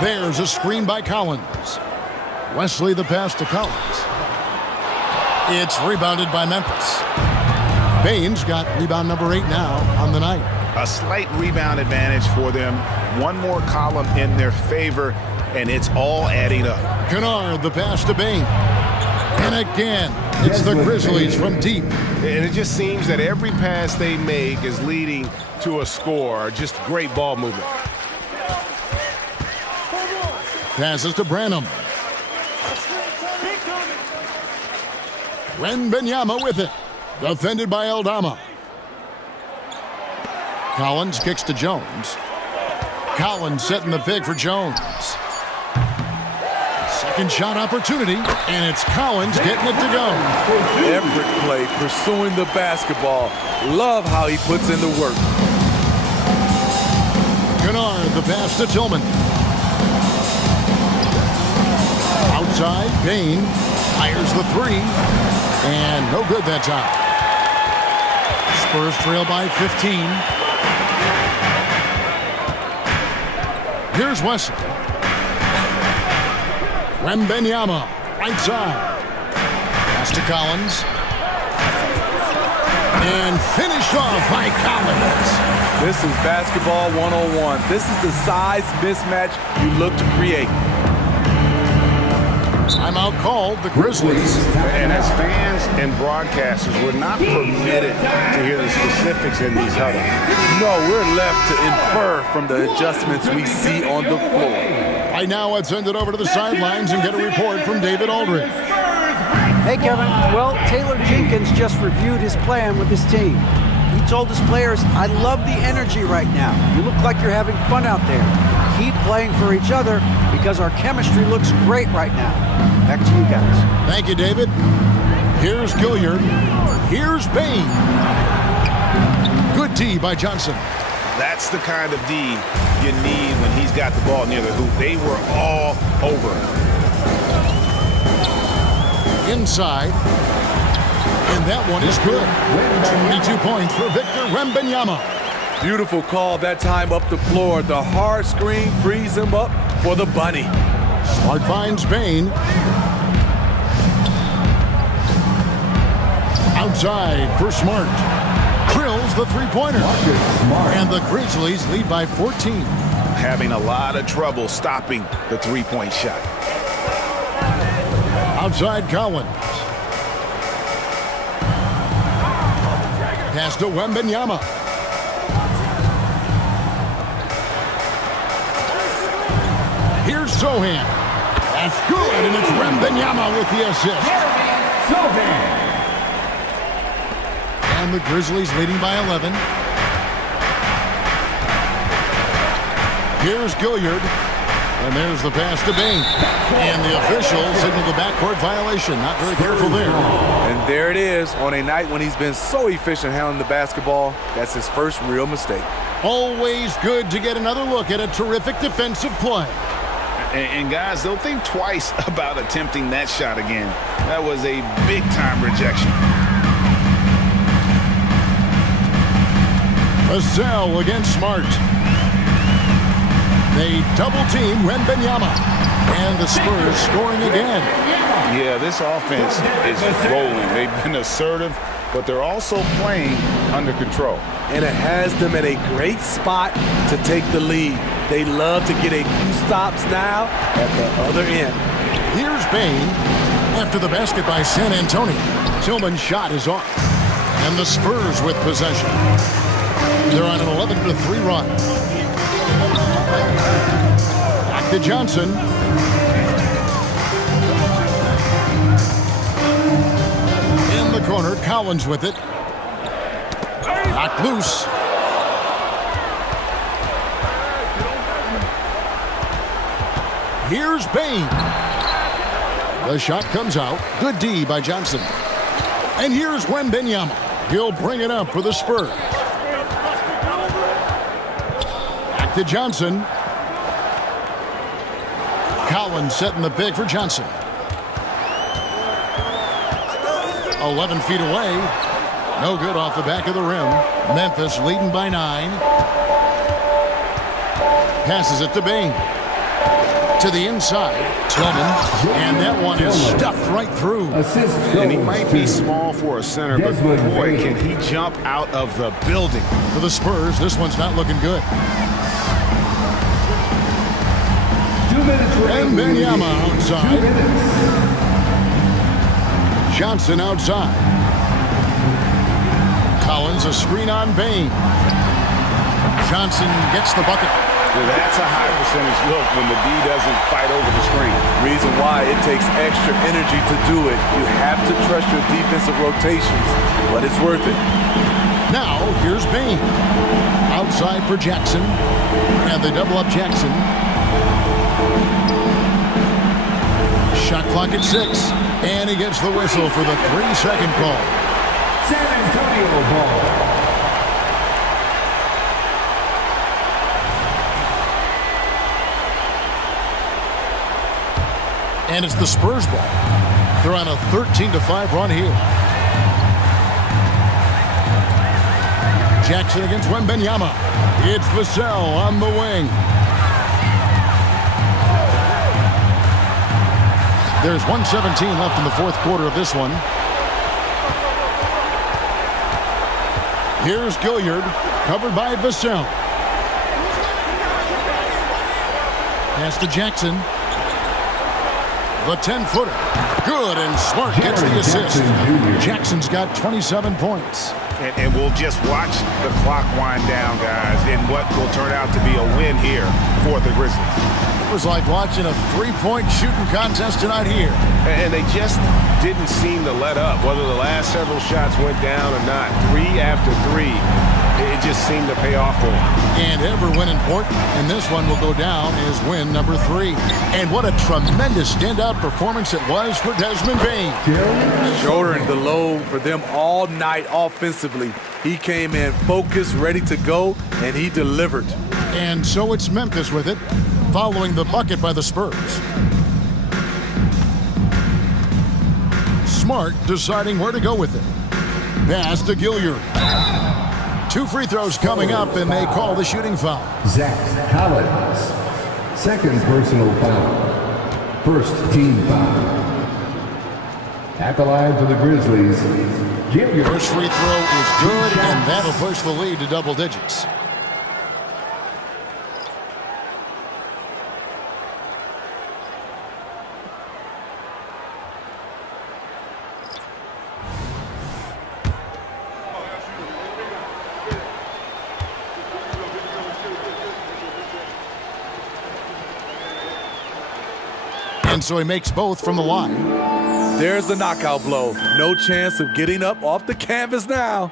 There's a screen by Collins. Wesley the pass to Collins. It's rebounded by Memphis. Bain's got rebound number 8 now on the night. A slight rebound advantage for them. One more column in their favor, and it's all adding up. Kennard, the pass to Bain. And again, it's the Grizzlies from deep. And it just seems that every pass they make is leading to a score. Just great ball movement. Passes to Branham. Wembanyama with it. Defended by Aldama. Collins kicks to Jones. Collins setting the pick for Jones. Second shot opportunity, and it's Collins getting it to go. Effort play, pursuing the basketball. Love how he puts in the work. Kennard, the pass to Tillman. Outside, Bain fires the three, and no good that time. Spurs trail by 15. Here's Wesley. Wembanyama, right side. Pass to Collins. And finished off by Collins. This is basketball 101. This is the size mismatch you look to create. Timeout called, the Grizzlies. And as fans and broadcasters, we're not permitted to hear the specifics in these huddles. No, we're left to infer from the adjustments we see on the floor. Right now, let's send it over to the sidelines and get a report from David Aldridge. Hey, Kevin. Well, Taylor Jenkins just reviewed his plan with his team. He told his players, I love the energy right now. You look like you're having fun out there. Keep playing for each other because our chemistry looks great right now. Back to you guys. Thank you, David. Here's Gilliard. Here's Bain. Good D by Johnson. That's the kind of D you need when he's got the ball near the hoop. They were all over him. Inside. And that one is good. 22 points for Victor Wembanyama. Beautiful call that time up the floor. The hard screen frees him up for the bunny. Smart finds Bain. Outside for Smart. Drills the three-pointer. And the Grizzlies lead by 14. Having a lot of trouble stopping the three-point shot. Outside Collins. Pass to Wembanyama. Here's Sohan. That's good, and it's Wembanyama with the assist. And the Grizzlies leading by 11. Here's Gilliard. And there's the pass to Bain. And the official signaled the backcourt violation. Not very careful there. And there it is. On a night when he's been so efficient handling the basketball, that's his first real mistake. Always good to get another look at a terrific defensive play. And guys, they'll think twice about attempting that shot again. That was a big-time rejection. Vassell against Smart. They double-team Wembanyama. And the Spurs scoring again. Yeah, this offense is rolling. They've been assertive, but they're also playing under control. And it has them at a great spot to take the lead. They love to get a few stops now at the other end. Here's Bain after the basket by San Antonio. Tillman's shot is off. And the Spurs with possession. They're on an 11-3 run. Back to Johnson. In the corner, Collins with it. Knocked loose. Here's Bain. The shot comes out. Good D by Johnson. And here's Wembanyama. He'll bring it up for the Spurs. Back to Johnson. Collins setting the pick for Johnson. 11 feet away. No good off the back of the rim. Memphis leading by 9. Passes it to Bain. To the inside. Tillman. And that one is stuffed right through. And he might be small for a center, but boy, can he jump out of the building. For the Spurs, this one's not looking good. 2 minutes remaining. Wembanyama outside. 2 minutes. Johnson outside. Collins a screen on Bain. Johnson gets the bucket. That's a high percentage look when the D doesn't fight over the screen. Reason why it takes extra energy to do it. You have to trust your defensive rotations, but it's worth it. Now, here's Bain. Outside for Jackson. And they double up Jackson. Shot clock at 6. And he gets the whistle for the 3-second call. San Antonio ball. And it's the Spurs ball. They're on a 13-5 run here. Jackson against Wembanyama. It's Vassell on the wing. There's 1:17 left in the fourth quarter of this one. Here's Gilliard, covered by Vassell. Pass to Jackson. The 10-footer. Good, and Smart gets the assist. Jackson's got 27 points. And we'll just watch the clock wind down, guys, in what will turn out to be a win here for the Grizzlies. It was like watching a three-point shooting contest tonight here. And they just didn't seem to let up, whether the last several shots went down or not. 3 after 3, it just seemed to pay off for them. And every win important, and this one will go down as win number 3. And what a tremendous standout performance it was for Desmond Bane. Shouldering the load for them all night offensively. He came in focused, ready to go, and he delivered. And so it's Memphis with it, following the bucket by the Spurs. Smart deciding where to go with it. Pass to Gilliard. 2 free throws coming up, and they call the shooting foul. Zach Collins. Second personal foul. First team foul. At the line for the Grizzlies, Gilliard. First free throw is good, and that'll push the lead to double digits. And so he makes both from the line. There's the knockout blow. No chance of getting up off the canvas now.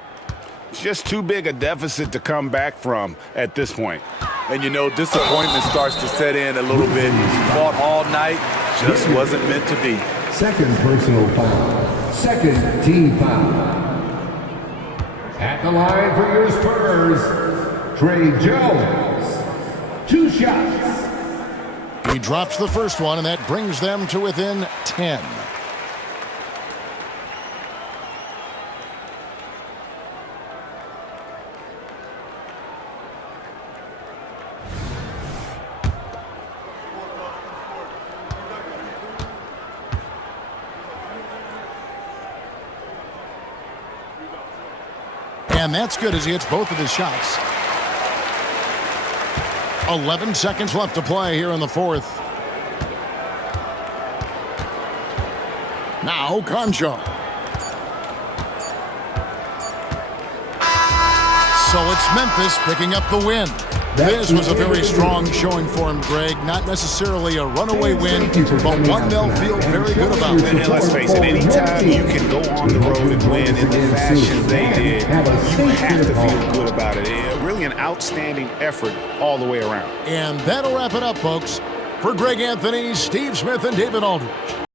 It's just too big a deficit to come back from at this point. And you know, disappointment starts to set in a little bit. Fought all night, just wasn't meant to be. Second personal foul. Second team foul. At the line for your Spurs, Trey Jones. 2 shots. He drops the first one, and that brings them to within 10. And that's good as he hits both of his shots. 11 seconds left to play here in the fourth. Now Concho. So it's Memphis picking up the win. This was a very strong showing for him, Greg. Not necessarily a runaway win, but one they'll feel very good about. And let's face it, anytime you can go on the road and win in the fashion they did, you have to feel good about it. Really an outstanding effort all the way around. And that'll wrap it up, folks. For Greg Anthony, Steve Smith, and David Aldridge,